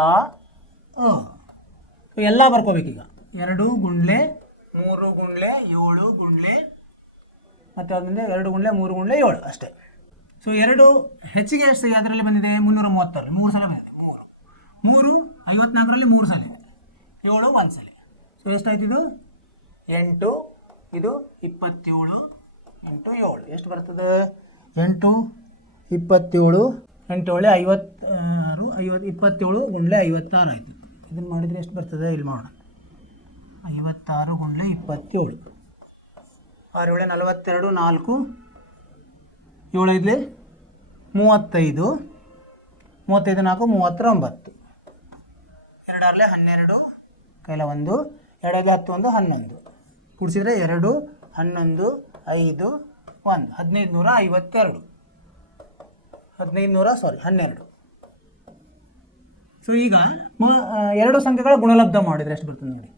ಎಲ್ಲ ಬರ್ಕೋಬೇಕೀಗ. 2 ಗುಂಡ್ಲೆ 3 ಗುಂಡ್ಲೆ 7 ಗುಂಡ್ಲೆ ಮತ್ತು ಅದರಿಂದ 2 ಗುಂಡ್ಲೆ 3 ಗುಂಡ್ಲೆ 7 ಅಷ್ಟೇ. ಸೊ 2 ಹೆಚ್ಚಿಗೆ ಎಷ್ಟು ಅದರಲ್ಲಿ ಬಂದಿದೆ? 336ರಲ್ಲಿ 3 ಸಲ ಬಂದಿದೆ. 3 54ರಲ್ಲಿ 3 ಸಲ ಇದೆ. 7 1 ಸಲ. ಸೊ ಎಷ್ಟಾಯ್ತು ಇದು? 8. ಇದು 27 ಇಂಟು 7 ಎಷ್ಟು ಬರ್ತದೆ? 8 27, 8 56, 27 ಗುಂಡ್ಲೆ 56 ಆಯಿತು. ಇದನ್ನು ಮಾಡಿದರೆ ಎಷ್ಟು ಬರ್ತದೆ? ಇಲ್ಲಿ ಮಾಡೋಣ. 56 ಗುಂಡ್ಲೆ 27, 6 7 42, 4 7 5 35, 35 4 39, 2 6 12, ಕೈಲ 1 2 10 1 11 ಕೂಡಿಸಿದ್ರೆ 2 11 5 1 1552 12. ಸೊ ಈಗ ಎರಡು ಸಂಖ್ಯೆಗಳ ಗುಣಲಬ್ಧ ಮಾಡಿದರೆ ಎಷ್ಟು ಬರ್ತದೆ ನೋಡಿ.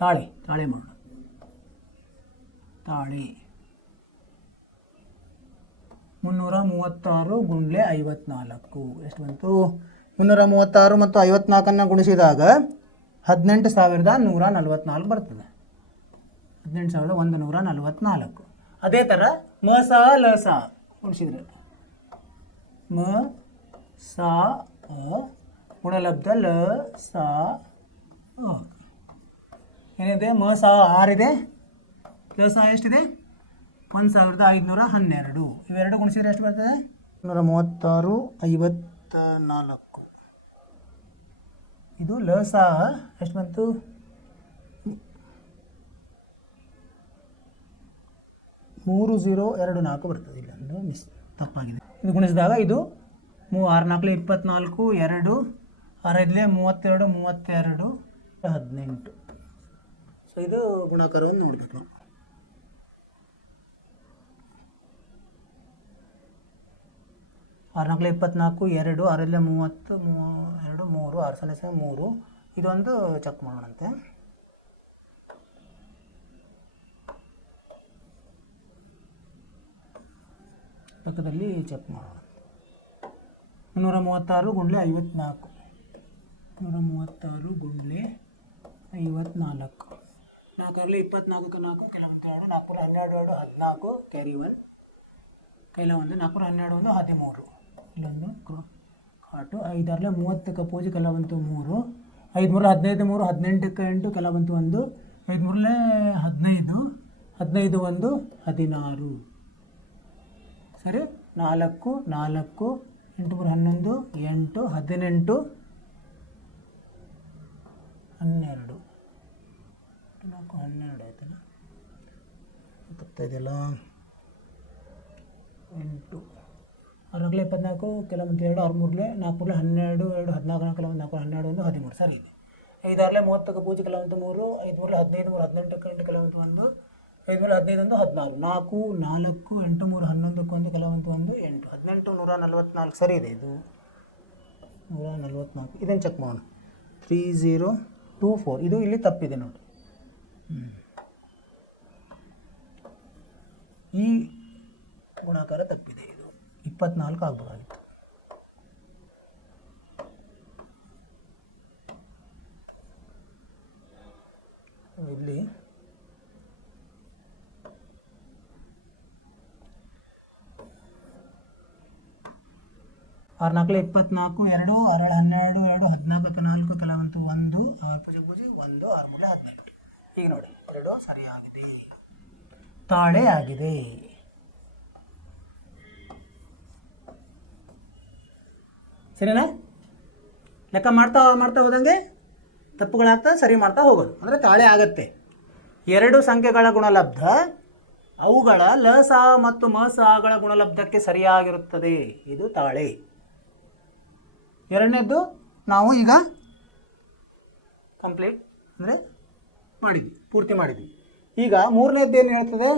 ತಾಳೆ ಮಾಡೋಣ. ತಾಳೆ 336 ಗುಂಡ್ಲೆ 54 ಎಷ್ಟು ಬಂತು? 336 ಮತ್ತು 54 ಗುಣಿಸಿದಾಗ 18,144 ಬರ್ತದೆ. 18,144. ಅದೇ ಥರ ಮ ಸ ಲ ಸ ಗುಣಿಸಿದ್ರೆ ಮ ಸ ಗುಣಲಬ್ಧ ಲ ಸ ಏನಿದೆ? ಮ ಸ 6 ಇದೆ, ಲ ಸ ಎಷ್ಟಿದೆ? 1512. ಇವೆರಡು ಗುಣಿಸಿದ್ರೆ ಎಷ್ಟು ಬರ್ತದೆ? 136 54. ಇದು ಲ ಸ ಎಷ್ಟು ಬಂತು? 3024 ಬರ್ತದೆ. ಇಲ್ಲೊಂದು ಮಿಸ್ ತಪ್ಪಾಗಿದೆ. ಇದು ಗುಣಿಸಿದಾಗ ಇದು 6 4 24 2 6 32 32 18. ಸೊ ಇದು ಗುಣಾಕಾರವನ್ನು ನೋಡಬೇಕು ನಾವು. 6 4 24 2 6 30 2 3 6 0 3. ಇದೊಂದು ಚೆಕ್ ಮಾಡೋಣಂತೆ. ಪಕ್ಕದಲ್ಲಿ ಚೆಕ್ ಮಾಡೋಣ. 336 ಗುಂಡ್ಲೆ 54. 336 ಗುಂಡ್ಲೆ 54. 4 24 4 ಕೆಲವೊಂದು 2 4 12 14 ಕ್ಯಾರಿ 1 ಕೆಲವೊಂದು 4 12 13. ಇಲ್ಲೊಂದು ಕಾಟು 5 6 30 ಪೂಜೆ ಕೆಲವಂತು 3 5 3 15 3 18 8 ಕೆಲವಂತು 1 5 3 15 15 1 16. ಸರಿ. 4 4 8 3 11 8 18 12 4 12 ಆಯ್ತಲ್ಲ, ತಪ್ಪಾಯಿದೆಯಲ್ಲ. 8 6 24 ಕೆಲವೊಂದು 2 6 3 4 12 2 14 ಕೆಲವೊಂದು 4 12 1 13. ಸರಿ ಇದೆ. 5 6 30 ಪೂಜೆ ಕೆಲವೊಂದು 3 5 3 15 3 18 8 ಕೆಲವೊಂದು 1 5 3 15 1 16 4 4 8 3 11 1 ಕೆಲವೊಂದು 1 8 18 144. ಸರಿ ಇದೆ. ಇದು 144. ಇದನ್ನು ಚೆಕ್ ಮಾಡೋಣ. 3024. ಇದು ಇಲ್ಲಿ ತಪ್ಪಿದೆ ನೋಡಿ. ಈ ಗುಣಾಕಾರ ತಪ್ಪಿದೆ. ಇದು 24 ಆಗ್ಬೋದಾಗಿತ್ತು. ಇಲ್ಲಿ 6 4 24 2 6 12 2 14 4 ಕೆಲವಂತು 1 6 ಪೂಜೆ 1 6 3 18. ಈಗ ನೋಡಿ 2 ಸರಿಯಾಗಿದೆ, ತಾಳೆ ಆಗಿದೆ. ಸರಿನಾ? ಲೆಕ್ಕ ಮಾಡ್ತಾ ಹೋದಂಗೆ ತಪ್ಪುಗಳಾಗ್ತಾ ಸರಿ ಮಾಡ್ತಾ ಹೋಗೋದು, ಅಂದರೆ ತಾಳೆ ಆಗತ್ತೆ. ಎರಡು ಸಂಖ್ಯೆಗಳ ಗುಣಲಬ್ಧ ಅವುಗಳ ಲ ಸ ಮತ್ತು ಮ ಸಗಳ ಗುಣಲಬ್ಧಕ್ಕೆ ಸರಿಯಾಗಿರುತ್ತದೆ. ಇದು ತಾಳೆ. ಎರಡನೇದ್ದು ನಾವು ಈಗ ಕಂಪ್ಲೀಟ್ ಅಂದರೆ ಪೂರ್ತಿ ಮಾಡಿದ್ವಿ. ಈಗ ಮೂರನೇದ್ದು ಏನು ಹೇಳ್ತದೆ?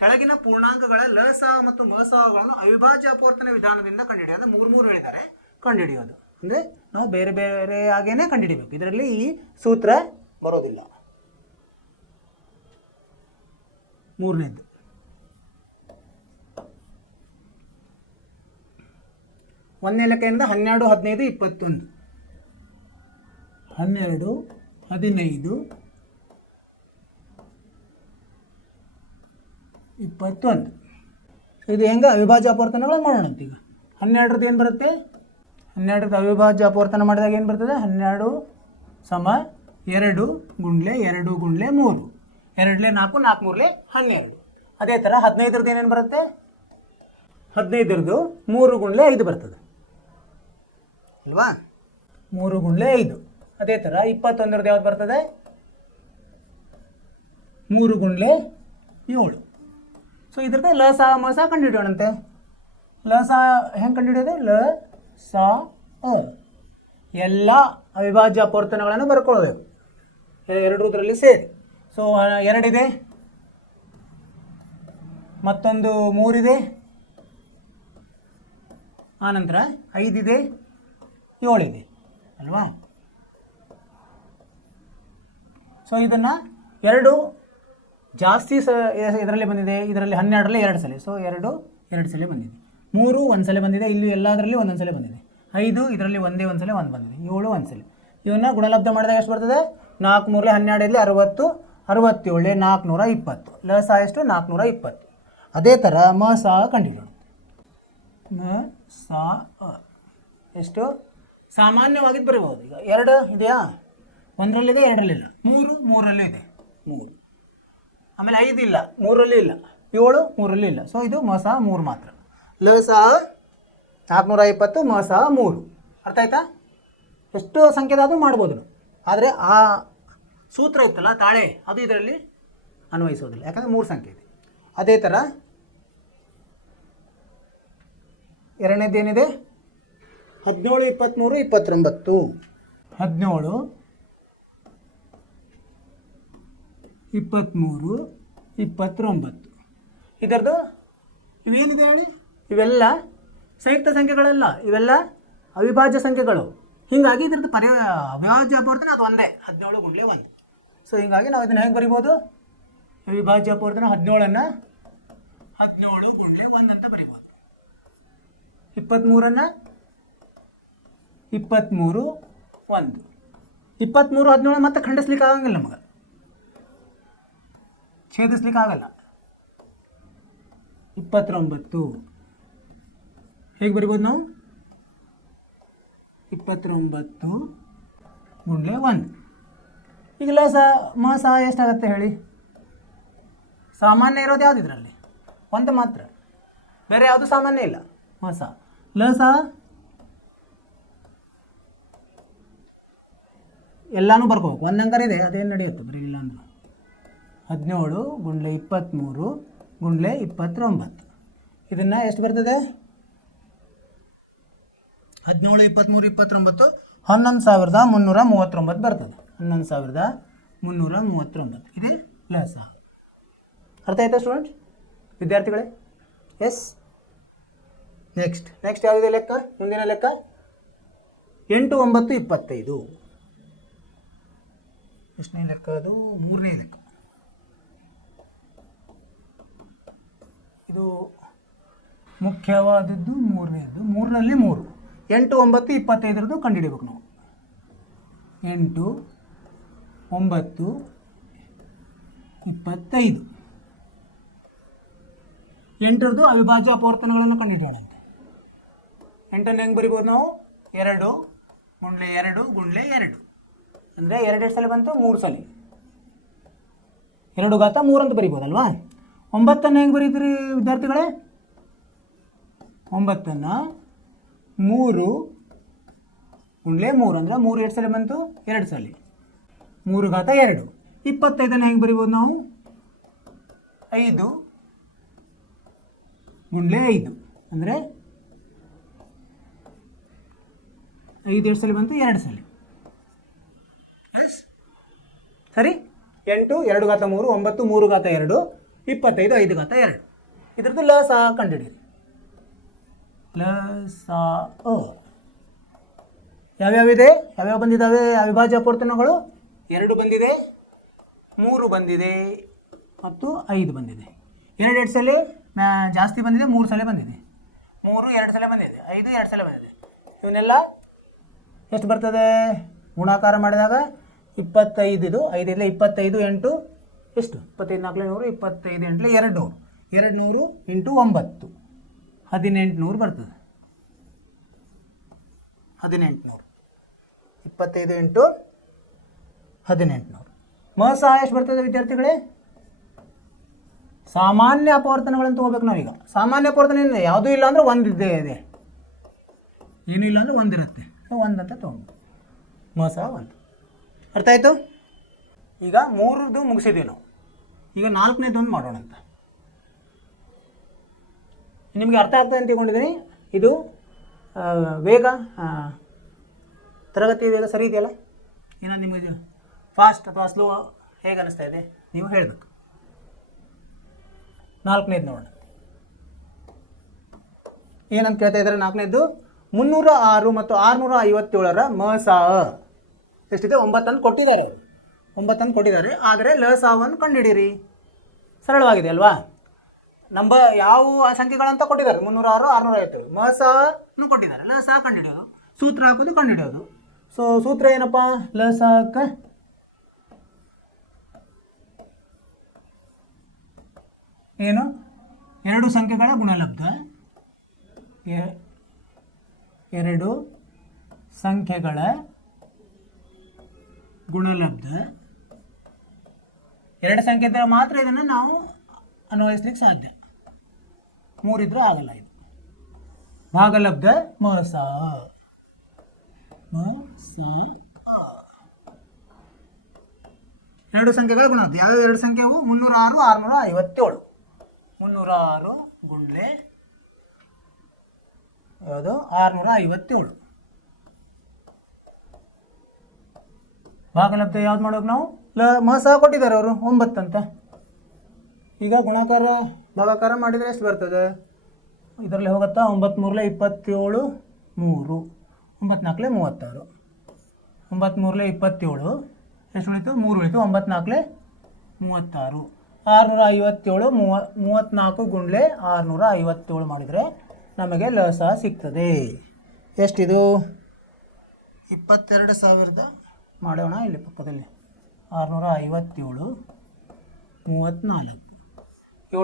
ಕೆಳಗಿನ ಪೂರ್ಣಾಂಕಗಳ ಲ ಸ ಮತ್ತು ಮ ಸಗಳನ್ನು ಅವಿಭಾಜ್ಯ ಅಪವರ್ತನ ವಿಧಾನದಿಂದ ಕಂಡುಹಿಡಿಯೋದು. ಅಂದರೆ 3 ಹೇಳಿದ್ದಾರೆ, ಕಂಡುಹಿಡಿಯೋದು ಅಂದರೆ ನಾವು ಬೇರೆ ಬೇರೆ ಆಗೇನೆ ಕಂಡುಹಿಡಿಬೇಕು. ಇದರಲ್ಲಿ ಈ ಸೂತ್ರ ಬರೋದಿಲ್ಲ. ಮೂರನೇದ್ದು ಒಂದನೇ ಲೆಕ್ಕೆಯಿಂದ 12 15 21 12 15 21. ಇದು ಹೆಂಗೆ ಅವಿಭಾಜ್ಯ ಅಪವರ್ತನಗಳು ಮಾಡೋಣ ಅಂತ. ಈಗ 12ರದ್ದು ಏನು ಬರುತ್ತೆ? 12ರದ್ದು ಅವಿಭಾಜ್ಯ ಅಪವರ್ತನ ಮಾಡಿದಾಗ ಏನು ಬರ್ತದೆ? 12 ಸಮ 2 ಗುಂಡ್ಲೆ 2 ಗುಂಡ್ಲೆ 3 2 4 4 3 12. ಅದೇ ಥರ 15ರದ್ದು ಏನೇನು ಬರುತ್ತೆ? 15ರದ್ದು 3 ಗುಂಡ್ಲೆ 5 ಬರ್ತದೆ ಅಲ್ವಾ? 3 ಗುಂಡ್ಲೆ 5. ಅದೇ ಥರ 21ರದ್ದು ಯಾವ್ದು ಬರ್ತದೆ? 3 ಗುಂಡ್ಲೆ 7. ಸೊ ಇದ್ರದ್ದು ಲ ಸ ಮ ಸ ಕಂಡುಹಿಡಿಯೋಣಂತೆ. ಲ ಸ ಹೆಂಗೆ ಕಂಡುಹಿಡಿಯೋದು? ಲ ಸ ಎಲ್ಲ ಅವಿಭಾಜ್ಯ ಅಪವರ್ತನಗಳನ್ನು ಬರ್ಕೊಳ್ಬೇಕು ಎರಡರಲ್ಲಿ ಸೇರಿ. ಸೊ 2 ಇದೆ, ಮತ್ತೊಂದು 3 ಇದೆ, ಆನಂತರ 5 ಇದೆ, 7 ಇದೆ ಅಲ್ವಾ. ಸೊ ಇದನ್ನು 2 ಜಾಸ್ತಿ ಇದರಲ್ಲಿ ಬಂದಿದೆ, ಇದರಲ್ಲಿ 12ರಲ್ಲಿ 2 ಸಲ. ಸೊ 2 ಸಲ ಬಂದಿದೆ, 3 1 ಸಲ ಬಂದಿದೆ, ಇಲ್ಲಿ ಎಲ್ಲದರಲ್ಲಿ ಒಂದೊಂದು ಸಲ ಬಂದಿದೆ, 5 ಇದರಲ್ಲಿ ಒಂದೇ ಒಂದು ಸಲ ಒಂದು ಬಂದಿದೆ, 7 1 ಸಲ. ಇವನ್ನ ಗುಣಲಬ್ಧ ಮಾಡಿದಾಗ ಎಷ್ಟು ಬರ್ತದೆ? 4 3 12 ಇಲ್ಲಿ 60, 67 420, ಲಸ ಎಷ್ಟು? 420. ಅದೇ ಥರ ಮ ಸ ಕಂಡಿಡಿಯೋಣ. ಮ ಸ ಎಷ್ಟು? ಸಾಮಾನ್ಯವಾಗಿದ್ದು ಬರೀಬಹುದು. ಈಗ 2 ಇದೆಯಾ? 1ರಲ್ಲಿದೆ, 2ರಲ್ಲಿಲ್ಲ, 3 ಇದೆ, 3. ಆಮೇಲೆ 5 ಇಲ್ಲ, 3ರಲ್ಲಿ ಇಲ್ಲ, 7 3ರಲ್ಲಿ ಇಲ್ಲ. ಸೊ ಇದು ಮ ಸ 3 ಮಾತ್ರ. ಲ ಸ 420, ಮ ಸ 3. ಅರ್ಥ ಆಯ್ತಾ? ಎಷ್ಟು ಸಂಖ್ಯೆದಾದರೂ ಮಾಡ್ಬೋದು, ಆದರೆ ಆ ಸೂತ್ರ ಇತ್ತಲ್ಲ ತಾಳೆ, ಅದು ಇದರಲ್ಲಿ ಅನ್ವಯಿಸೋದಿಲ್ಲ, ಯಾಕಂದರೆ 3 ಸಂಖ್ಯೆ ಇದೆ. ಅದೇ ಥರ ಎರಡನೇದೇನಿದೆ? 17 23 29. 17 23 29. ಇದರದ್ದು ಇವೇನಿದೆ ಹೇಳಿ? ಇವೆಲ್ಲ ಸಂಯುಕ್ತ ಸಂಖ್ಯೆಗಳಲ್ಲ, ಇವೆಲ್ಲ ಅವಿಭಾಜ್ಯ ಸಂಖ್ಯೆಗಳು. ಹೀಗಾಗಿ ಇದ್ರದ್ದು ಅವಿಭಾಜ್ಯ ಅಪವರ್ತನ ಅದು ಒಂದೇ, 17 × 1. ಸೊ ಹೀಗಾಗಿ ನಾವು ಇದನ್ನು ಹೆಂಗೆ ಬರಿಬೋದು? ಅವಿಭಾಜ್ಯ ಅಪವರ್ತನ 17ಅನ್ನು 17 × 1 ಅಂತ ಬರಿಬೋದು. 23ಅನ್ನು 23 1. 23 17 ಮತ್ತೆ ಖಂಡಿಸ್ಲಿಕ್ಕೆ ಆಗಂಗಿಲ್ಲ, ನಮಗೆ ಛೇದಿಸ್ಲಿಕ್ಕೆ ಆಗಲ್ಲ. 29 ಹೇಗೆ ಬರಿಬೋದು ನಾವು? 29 × 1. ಈಗಲ್ಲ ಮ ಸ ಎಷ್ಟಾಗತ್ತೆ ಹೇಳಿ? ಸಾಮಾನ್ಯ ಇರೋದು ಯಾವುದು ಇದರಲ್ಲಿ? 1 ಮಾತ್ರ, ಬೇರೆ ಯಾವುದು ಸಾಮಾನ್ಯ ಇಲ್ಲ. ಮ ಸ ಲ ಸ ಎಲ್ಲನೂ ಬರ್ಕೋಬೇಕು, 1 ಅಂಕರ್ ಇದೆ, ಅದೇನು ನಡೆಯುತ್ತೆ, ಬರೀ ಇಲ್ಲ ಅಂದ್ರೆ 17 × 23 × 29. ಇದನ್ನು ಎಷ್ಟು ಬರ್ತದೆ? 17 23 29 11,339 ಬರ್ತದೆ. 11,339 ಇದೆ ಲ ಸ. ಅರ್ಥ ಆಯ್ತಾ ಸ್ಟೂಡೆಂಟ್, ವಿದ್ಯಾರ್ಥಿಗಳೇ? ಎಸ್. ನೆಕ್ಸ್ಟ್ ಯಾವುದಿದೆ ಲೆಕ್ಕ? ಮುಂದಿನ ಲೆಕ್ಕ 8 9 25. ಎಷ್ಟನೇ ಲೆಕ್ಕ ಅದು? 3ನೇ ಲೆಕ್ಕ. ಇದು ಮುಖ್ಯವಾದದ್ದು 3ನೇದು. 3ರಲ್ಲಿ 3. 8 9 25 ಕಂಡುಹಿಡಿಬೇಕು ನಾವು. 8 9 25. 8ರದ್ದು ಅವಿಭಾಜ್ಯ ಅಪವರ್ತನಗಳನ್ನು ಕಂಡುಹಿಡಿಯೋಣ. 8ಅನ್ನು ಹೆಂಗೆ ಬರಿಬೋದು ನಾವು? 2 × 2 × 2. ಅಂದರೆ 2 ಸಲ ಬಂತು, 3 ಸಲ, 2 × 3 ಅಂತ ಬರಿಬೋದಲ್ವಾ? 9ಅನ್ನು ಹೆಂಗೆ ಬರೀತೀರಿ ವಿದ್ಯಾರ್ಥಿಗಳೇ? 9ಅನ್ನು 3 × 3 ಅಂದರೆ 3 2 ಸಲ ಬಂತು, 2 ಸಲ, 3 × 2. 25ಅನ್ನು ಹೆಂಗೆ ಬರಿಬೋದು ನಾವು? 5 × 5 ಅಂದರೆ 5 2 ಸಲ ಬಂತು, 2 ಸಲ. ಸರಿ. 8 2 × 3 9 3 × 2 25 5 × 2. ಇದ್ರದ್ದು ಲ ಸ ಕಂಡುಹಿಡಿಯಿರಿ. ಲ ಸ ಯಾವ್ಯಾವಿದೆ? ಯಾವ್ಯಾವ ಬಂದಿದ್ದಾವೆ ಅವಿಭಾಜ್ಯ ಅಪವರ್ತನಗಳು? 2 ಬಂದಿದೆ, 3 ಬಂದಿದೆ ಮತ್ತು 5 ಬಂದಿದೆ. 2 2 ಸಲ ಜಾಸ್ತಿ ಬಂದಿದೆ, 3 ಸಲ ಬಂದಿದೆ, 3 2 ಸಲ ಬಂದಿದೆ, 5 2 ಸಲ ಬಂದಿದೆ. ಇವನ್ನೆಲ್ಲ ಎಷ್ಟು ಬರ್ತದೆ ಗುಣಾಕಾರ ಮಾಡಿದಾಗ? 25. ಇದು 5 ಇಲ್ಲ 25 8 ಎಷ್ಟು? 25 4 100, 25 8 200, 200 × 9 1800 ಬರ್ತದೆ. 1800. 25 × 1800. ಮ ಸ ಎಷ್ಟು ಬರ್ತದೆ ವಿದ್ಯಾರ್ಥಿಗಳೇ? ಸಾಮಾನ್ಯ ಅಪವರ್ತನಗಳನ್ನು ತೊಗೋಬೇಕು ನಾವೀಗ. ಸಾಮಾನ್ಯ ಅಪವರ್ತನ ಏನಿದೆ? ಯಾವುದೂ ಇಲ್ಲ ಅಂದರೆ 1 ಇದ್ದೇ ಇದೆ, ಏನೂ ಇಲ್ಲ ಅಂದರೆ 1 ಇರುತ್ತೆ. 1 ಅಂತ ತೊಗೊಂಡು ಮ ಸ 1. ಅರ್ಥ ಆಯಿತು? ಈಗ 3ರದ್ದು ಮುಗಿಸಿದ್ದೀವಿ ನಾವು. ಈಗ 4ನೇದೊಂದು ಮಾಡೋಣ ಅಂತ. ನಿಮಗೆ ಅರ್ಥ ಆಗ್ತದೆ ಅಂತ ತಿಳ್ಕೊಂಡಿದ್ದೀನಿ. ಇದು ವೇಗ ತರಗತಿ ವೇಗ ಸರಿ ಇದೆಯಲ್ಲ? ಏನೋ ನಿಮಗೆ ಫಾಸ್ಟ್ ಅಥವಾ ಸ್ಲೋ ಹೇಗೆ ಅನ್ನಿಸ್ತಾ ಇದೆ ನೀವು ಹೇಳಬೇಕು. 4ನೇದು ನೋಡೋಣ ಏನಂತ ಕೇಳ್ತಾ ಇದ್ದಾರೆ. 4ನೇದು 306 ಮತ್ತು 657ರ ಮ.ಸ. ಎಷ್ಟಿದೆ? 9 ಅಂತ ಕೊಟ್ಟಿದ್ದಾರೆ. 9 ಅಂತ ಕೊಟ್ಟಿದ್ದಾರೆ. ಆದರೆ ಲ.ಸ.ವನ್ನು ಕಂಡುಹಿಡೀರಿ. ಸರಳವಾಗಿದೆ ಅಲ್ವಾ? ಯಾವ ಸಂಖ್ಯೆಗಳಂತ ಕೊಟ್ಟಿದ್ದಾರೆ? 306, 657. ಮ.ಸ.ನು ಕೊಟ್ಟಿದ್ದಾರೆ. ಲ.ಸ ಕಂಡುಹಿಡಿಯೋದು, ಸೂತ್ರ ಹಾಕೋದು, ಕಂಡುಹಿಡಿಯೋದು. ಸೊ ಸೂತ್ರ ಏನಪ್ಪ? ಲ.ಸ.ಕ್ಕೆ ಏನು? ಎರಡು ಸಂಖ್ಯೆಗಳ ಗುಣಲಬ್ಧ. ಎರಡು ಸಂಖ್ಯೆಗಳ ಗುಣಲಬ್ಧ. ಎರಡು ಸಂಖ್ಯೆ ಇದ್ದರೆ ಮಾತ್ರ ಇದನ್ನು ನಾವು ಅನ್ವಯಿಸ್ಲಿಕ್ಕೆ ಸಾಧ್ಯ. 3 ಇದ್ರೂ ಆಗಲ್ಲ. ಇದು ಭಾಗಲಬ್ಧ ಮ.ಸ. ಎರಡು ಸಂಖ್ಯೆಗಳ ಗುಣಲಬ್ಧ. ಯಾವ ಎರಡು ಸಂಖ್ಯೆವು? 306, 657. 306 ಗುಂಡ್ಲೆ ಯಾವುದು? 657. ಭಾಗಲಬ್ಧ ಯಾವ್ದು ಮಾಡೋದು ನಾವು? ಮ.ಸ ಕೊಟ್ಟಿದ್ದಾರೆ ಅವರು 9 ಅಂತ. ಈಗ ಗುಣಾಕಾರ ಭಾಗಾಕಾರ ಮಾಡಿದರೆ ಎಷ್ಟು ಬರ್ತದೆ? ಇದರಲ್ಲಿ ಹೋಗುತ್ತಾ? 9 3 27, 3 9 4 36. 9 3 27 ಎಷ್ಟು ಉಳಿತು? 3 ಉಳಿತು. 9 4 36. 657 34 ಗುಂಡ್ಲೆ 657 ಮಾಡಿದರೆ ನಮಗೆ ಲ.ಸ ಸಿಗ್ತದೆ. ಎಷ್ಟಿದು? 22,000 ಮಾಡೋಣ ಇಲ್ಲಿ ಪಕ್ಕದಲ್ಲಿ. 657 34. 7 4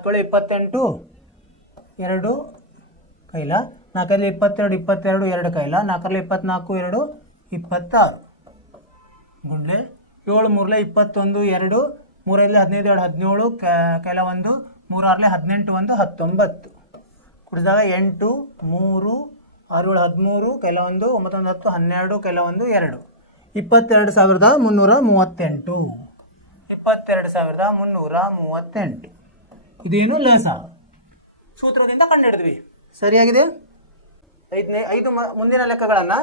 24 28 2 ಕೈಲ. 4 22 22 2 ಕೈಲ. 4 24 2 26 ಗುಂಡ್ಲೆ 7 3 21 2 3 15 2 17 ಕೆಲ 1 3 6 18 1 19 ಕುಡಿದಾಗ 8 3 6 13 ಕೆಲ 1 9 10 12 ಕೆಲ 1 2 22,338. 22,338 ಇದೇನು? ಲ.ಸ. ಸೂತ್ರದಿಂದ ಕಂಡುಹಿಡಿದ್ವಿ. ಸರಿಯಾಗಿದೆ. 5 ಮುಂದಿನ ಲೆಕ್ಕಗಳನ್ನು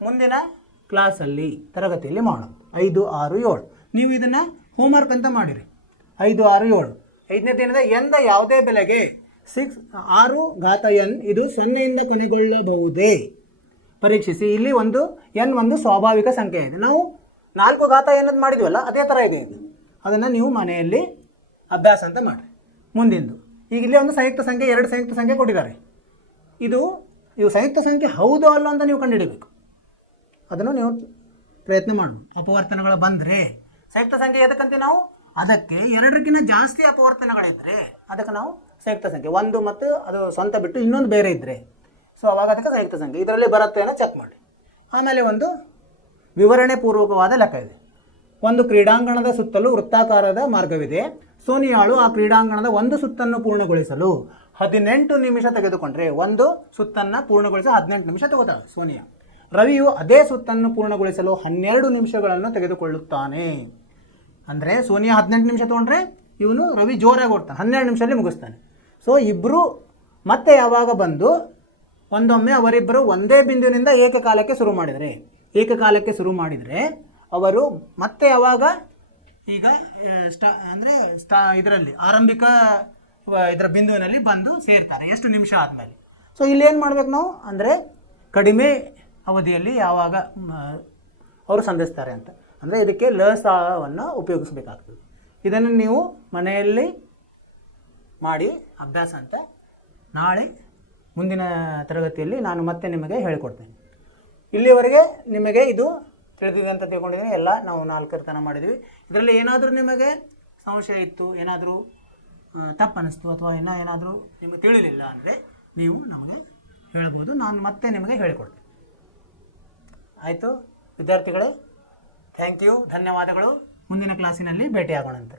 ಮುಂದಿನ ಕ್ಲಾಸಲ್ಲಿ ತರಗತಿಯಲ್ಲಿ ಮಾಡೋಣ. 5 6 7 ನೀವು ಇದನ್ನು ಹೋಮ್ವರ್ಕ್ ಅಂತ ಮಾಡಿರಿ. 5 6 7 5ನೇ ದಿನದ ಎನ್ ದ ಯಾವುದೇ ಬೆಲೆಗೆ 6 ಘಾತ n ಇದು 0ಯಿಂದ ಕೊನೆಗೊಳ್ಳಬಹುದೇ ಪರೀಕ್ಷಿಸಿ. ಇಲ್ಲಿ ಒಂದು n ಒಂದು ಸ್ವಾಭಾವಿಕ ಸಂಖ್ಯೆ ಇದೆ. ನಾವು 4 ಘಾತ n ಅಂತ ಮಾಡಿದ್ವಲ್ಲ, ಅದೇ ಥರ ಇದೆ ಇದು. ಅದನ್ನು ನೀವು ಮನೆಯಲ್ಲಿ ಅಭ್ಯಾಸ ಅಂತ ಮಾಡಿರಿ. ಮುಂದಿಂದು ಈಗ ಇಲ್ಲಿ ಒಂದು ಸಂಯುಕ್ತ ಸಂಖ್ಯೆ, 2 ಸಂಯುಕ್ತ ಸಂಖ್ಯೆ ಕೊಟ್ಟಿದ್ದಾರೆ. ಇವು ಸಂಯುಕ್ತ ಸಂಖ್ಯೆ ಹೌದು ಅಲ್ಲ ಅಂತ ನೀವು ಕಂಡುಹಿಡಬೇಕು. ಅದನ್ನು ನೀವು ಪ್ರಯತ್ನ ಮಾಡಬೇಕು. ಅಪವರ್ತನಗಳು ಬಂದರೆ ಸಂಯುಕ್ತ ಸಂಖ್ಯೆ ಎದಕ್ಕಂತೆ ನಾವು? ಅದಕ್ಕೆ 2ಕ್ಕಿಂತ ಜಾಸ್ತಿ ಅಪವರ್ತನಗಳಿದ್ದರೆ ಅದಕ್ಕೆ ನಾವು ಸಂಯುಕ್ತ ಸಂಖ್ಯೆ. 1 ಮತ್ತು ಅದು ಸ್ವಂತ ಬಿಟ್ಟು ಇನ್ನೊಂದು ಬೇರೆ ಇದ್ದರೆ ಸೊ ಅವಾಗ ಅದಕ್ಕೆ ಸಂಯುಕ್ತ ಸಂಖ್ಯೆ. ಇದರಲ್ಲಿ ಬರುತ್ತೆ ಅನ್ನೋ ಚೆಕ್ ಮಾಡಿ. ಆಮೇಲೆ ಒಂದು ವಿವರಣೆ ಪೂರ್ವಕವಾದ ಲೆಕ್ಕ ಇದೆ. ಒಂದು ಕ್ರೀಡಾಂಗಣದ ಸುತ್ತಲೂ ವೃತ್ತಾಕಾರದ ಮಾರ್ಗವಿದೆ. ಸೋನಿಯಾಳು ಆ ಕ್ರೀಡಾಂಗಣದ ಒಂದು ಸುತ್ತನ್ನು ಪೂರ್ಣಗೊಳಿಸಲು 18 ನಿಮಿಷ ತೆಗೆದುಕೊಂಡ್ರೆ, ಒಂದು ಸುತ್ತನ್ನು ಪೂರ್ಣಗೊಳಿಸಲು 18 ನಿಮಿಷ ತಗೋತಾಳೆ ಸೋನಿಯಾ. ರವಿಯು ಅದೇ ಸುತ್ತನ್ನು ಪೂರ್ಣಗೊಳಿಸಲು 12 ನಿಮಿಷಗಳನ್ನು ತೆಗೆದುಕೊಳ್ಳುತ್ತಾನೆ. ಅಂದರೆ ಸೋನಿಯಾ 18 ನಿಮಿಷ ತೊಗೊಂಡ್ರೆ ಇವನು ರವಿ ಜೋರಾಗಿ ಓಡ್ತಾನೆ, 12 ನಿಮಿಷದಲ್ಲಿ ಮುಗಿಸ್ತಾನೆ. ಸೊ ಇಬ್ಬರು ಮತ್ತೆ ಯಾವಾಗ ಬಂದು ಒಂದೊಮ್ಮೆ ಅವರಿಬ್ಬರು ಒಂದೇ ಬಿಂದುವಿನಿಂದ ಏಕಕಾಲಕ್ಕೆ ಶುರು ಮಾಡಿದರೆ ಅವರು ಮತ್ತೆ ಯಾವಾಗ ಈಗ ಇದರಲ್ಲಿ ಆರಂಭಿಕ ಇದರ ಬಿಂದುವಿನಲ್ಲಿ ಬಂದು ಸೇರ್ತಾರೆ ಎಷ್ಟು ನಿಮಿಷ ಆದಮೇಲೆ. ಸೊ ಇಲ್ಲೇನು ಮಾಡ್ಬೇಕು ನಾವು ಅಂದರೆ ಕಡಿಮೆ ಅವಧಿಯಲ್ಲಿ ಯಾವಾಗ ಅವರು ಸಂಧಿಸ್ತಾರೆ ಅಂತ. ಅಂದರೆ ಇದಕ್ಕೆ ಲ.ಸ.ವನ್ನು ಉಪಯೋಗಿಸಬೇಕಾಗ್ತದೆ. ಇದನ್ನು ನೀವು ಮನೆಯಲ್ಲಿ ಮಾಡಿ ಅಭ್ಯಾಸ ಅಂತ ನಾಳೆ ಮುಂದಿನ ತರಗತಿಯಲ್ಲಿ ನಾನು ಮತ್ತೆ ನಿಮಗೆ ಹೇಳಿಕೊಡ್ತೇನೆ. ಇಲ್ಲಿವರೆಗೆ ನಿಮಗೆ ಇದು ತಿಳಿದಿದೆ ಅಂತ ತಿಳ್ಕೊಂಡಿದ್ದೀನಿ. ಎಲ್ಲ ನಾವು 4 ತನಕ ಮಾಡಿದ್ವಿ. ಇದರಲ್ಲಿ ಏನಾದರೂ ನಿಮಗೆ ಸಂಶಯ ಇತ್ತು, ಏನಾದರೂ ತಪ್ಪು ಅನ್ನಿಸ್ತು ಅಥವಾ ಏನಾದರೂ ನಿಮಗೆ ತಿಳಿಲಿಲ್ಲ ಅಂದರೆ ನೀವು ನಮಗೆ ಹೇಳ್ಬೋದು. ನಾನು ಮತ್ತೆ ನಿಮಗೆ ಹೇಳಿಕೊಡ್ತೇನೆ. ಆಯಿತು ವಿದ್ಯಾರ್ಥಿಗಳೇ, ಥ್ಯಾಂಕ್ ಯು, ಧನ್ಯವಾದಗಳು. ಮುಂದಿನ ಕ್ಲಾಸಿನಲ್ಲಿ ಭೇಟಿಯಾಗೋಣಂತೆ.